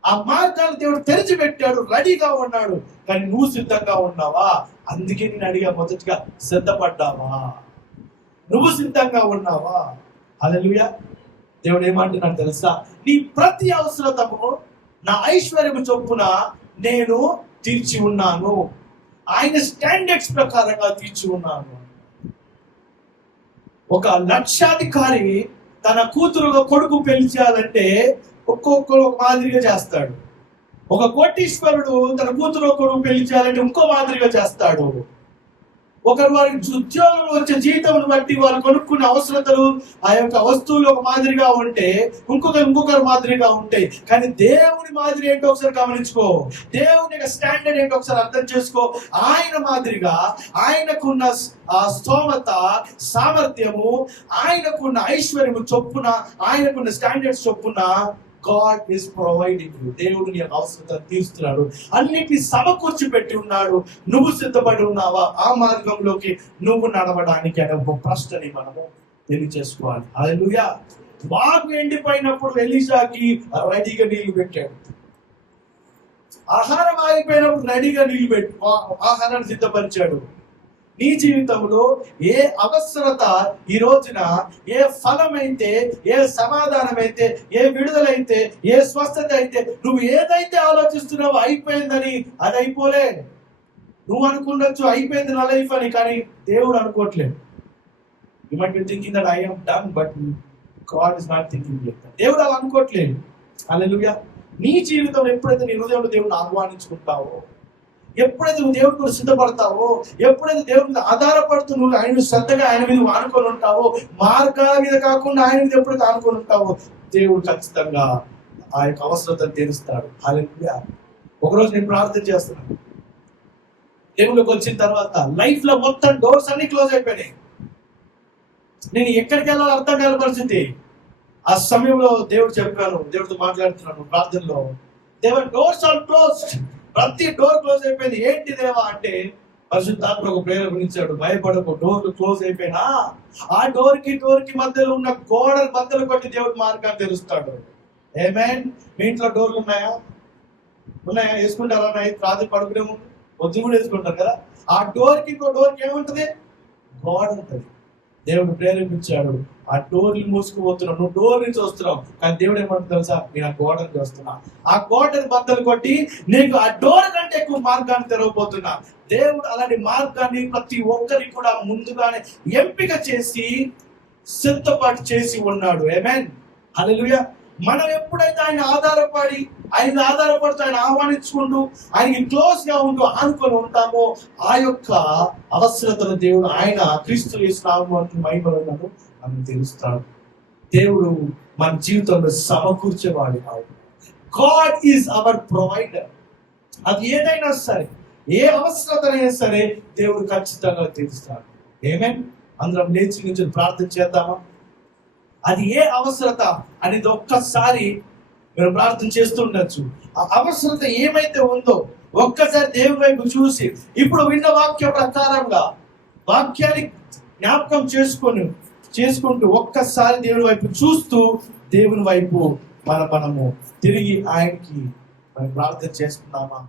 ఆ మార్గాలు దేవుడు తెరిచి పెట్టాడు, రెడీగా ఉన్నాడు. కానీ నువ్వు సిద్ధంగా ఉన్నావా? అందుకే నేను అడిగా మొదటిగా, సిద్ధపడ్డావా? నువ్వు సిద్ధంగా ఉన్నావా? హల్లెలూయా. దేవుడు ఏమంటున్నాడు తెలుసా? నీ ప్రతి అవసరతము నా ఐశ్వర్యము చొప్పున నేను తీర్చి ఉన్నాను. ఆయన స్టాండర్డ్స్ ప్రకారంగా తీర్చి ఉన్నాను. ఒక లక్షాధికారి తన కూతురు కొడుకు పెళ్లి చేయాలంటే ఒక్కొక్కరు మాదిరిగా చేస్తాడు. ఒక కోటీశ్వరుడు తన కూతురు కొడుకు పెళ్లి చేయాలంటే ఇంకో మాదిరిగా చేస్తాడు. ఒకరు వారికి ఉద్యోగం వచ్చే జీతం బట్టి వాళ్ళు కొనుక్కునే అవసరతలు, ఆ యొక్క వస్తువులు ఒక మాదిరిగా ఉంటే ఇంకొకరు మాదిరిగా ఉంటాయి. కానీ దేవుని మాదిరి ఏంటో ఒకసారి గమనించుకో. దేవుని యొక్క స్టాండర్డ్ ఏంటో ఒకసారి అర్థం చేసుకో. ఆయన మాదిరిగా ఆయనకున్న ఆ స్తోమత, సామర్థ్యము, ఆయనకున్న ఐశ్వర్యము చొప్పున, ఆయనకున్న స్టాండర్డ్స్ చొప్పున God is providing you. దేవుడు నీ అవసరత తీరుస్తున్నాడు, అన్నిటిని సమకూర్చి పెట్టి ఉన్నాడు. నువ్వు సిద్ధపడి ఉన్నావా ఆ మార్గంలోకి నువ్వు నడవడానికి అనే ఒక ప్రశ్నని మనము తెలియజేసుకోవాలి. హల్లెలూయా. బాగు ఎండిపోయినప్పుడు ఎలీషాకి రెడీగా నీళ్లు పెట్టాడు. ఆహారం ఆగిపోయినప్పుడు రెడీగా నీళ్లు పెట్టి ఆహారాన్ని సిద్ధపరిచాడు. నీ జీవితంలో ఏ అవసరత ఈ రోజున, ఏ ఫలమైతే, ఏ సమాధానం అయితే, ఏ విడుదలైతే, ఏ స్వస్థత అయితే, నువ్వు ఏదైతే ఆలోచిస్తున్నావో అయిపోయిందని, అది అయిపోలే. నువ్వు అనుకుండొచ్చు అయిపోయింది నా లైఫ్ అని, కానీ దేవుడు అనుకోవట్లేదు. You might be thinking that I am done, but God is not thinking like that. దేవుడు అలా అనుకోవట్లేదు. హల్లెలూయా. నీ జీవితంలో ఎప్పుడైతే నీ హృదయంలో దేవుడిని ఆహ్వానించుకుంటావో, ఎప్పుడైతే నువ్వు దేవుడి కోసం సిద్ధపడతావో, ఎప్పుడైతే దేవుడి మీద ఆధారపడుతూ నువ్వు ఆయన శ్రద్ధగా ఆయన మీద ఆనుకొని ఉంటావో, మార్గాల మీద కాకుండా ఆయన మీద ఎప్పుడైతే ఆనుకొని ఉంటావో, దేవుడు ఖచ్చితంగా ఆ యొక్క అవసరతను తీరుస్తాడు. హల్లెలూయా. ఒకరోజు నేను ప్రార్థన చేస్తున్నాను. దేవుడికి వచ్చిన తర్వాత లైఫ్ లో మొత్తం డోర్స్ అన్ని క్లోజ్ అయిపోయినాయి. నేను ఎక్కడికి వెళ్ళాలో అర్థం కాని పరిస్థితి. ఆ సమయంలో దేవుడితో మాట్లాడుతున్నాను ప్రార్థనలో. దేవర్ డోర్స్ ఆర్ క్లోజ్డ్. ప్రతి డోర్ క్లోజ్ అయిపోయింది. ఏంటి దేవా అంటే, పరిశుద్ధాత్మ ఒక ప్రేరేపణించాడు, భయపడకు, డోర్లు క్లోజ్ అయిపోయినా ఆ డోర్ కి మధ్యలో ఉన్న గోడల మధ్యలో కొట్టి దేవుడు మార్గాన్ని తెరుస్తాడు. ఆమేన్. మీ ఇంట్లో డోర్లు ఉన్నాయా? ఉన్నాయా? వేసుకుంటారా? రాత్రి పడుకునే ముందు పొద్దున కూడా వేసుకుంటారు కదా. ఆ డోర్కి ఇంకో డోర్కి ఏముంటది? గోడ ఉంటది. దేవుడు ప్రేరేపించాడు. ఆ డోర్లు మూసుకుపోతున్నావు, నువ్వు డోర్ నుంచి వస్తున్నావు, కానీ దేవుడు ఏమంటాడు తెలుసా? నేను ఆ గోడ నుంచి వస్తున్నా, ఆ గోడని బద్దలు కొట్టి నీకు ఆ డోర్ కంటే ఎక్కువ మార్గాన్ని తెరవబోతున్నా. దేవుడు అలాంటి మార్గాన్ని ప్రతి ఒక్కరికి కూడా ముందుగానే ఎంపిక చేసి సిద్ధపాటు చేసి ఉన్నాడు. ఆమేన్, హల్లెలూయా. మనం ఎప్పుడైతే ఆయన ఆధారపడుతూ ఆయన ఆహ్వానించుకుంటూ ఆయనకి క్లోజ్ గా ఉంటూ ఆనుకొని ఉంటామో ఆ యొక్క అవసరతను దేవుడు ఆయన క్రీస్తు యేసు నామమున మహిమలో మనం తెలుస్తాడు. దేవుడు మన జీవితంలో సమకూర్చేవాడు కాదు. God is our provider. అది ఏదైనా సరే, ఏ అవసరతనైనా సరే దేవుడు ఖచ్చితంగా తీరుస్తాడు. ఆమేన్. అందరం లేచి నుంచి ప్రార్థన చేద్దామా? అది ఏ అవసరత అనేది ఒక్కసారి మీరు ప్రార్థన చేస్తుండొచ్చు. ఆ అవసరత ఏమైతే ఉందో ఒక్కసారి దేవుని వైపు చూసి, ఇప్పుడు విన్న వాక్య ప్రకారంగా వాక్యాన్ని జ్ఞాపకం చేసుకుంటూ ఒక్కసారి దేవుని వైపు చూస్తూ దేవుని వైపు మనము తిరిగి ఆయనకి మనం ప్రార్థన చేసుకుందామా?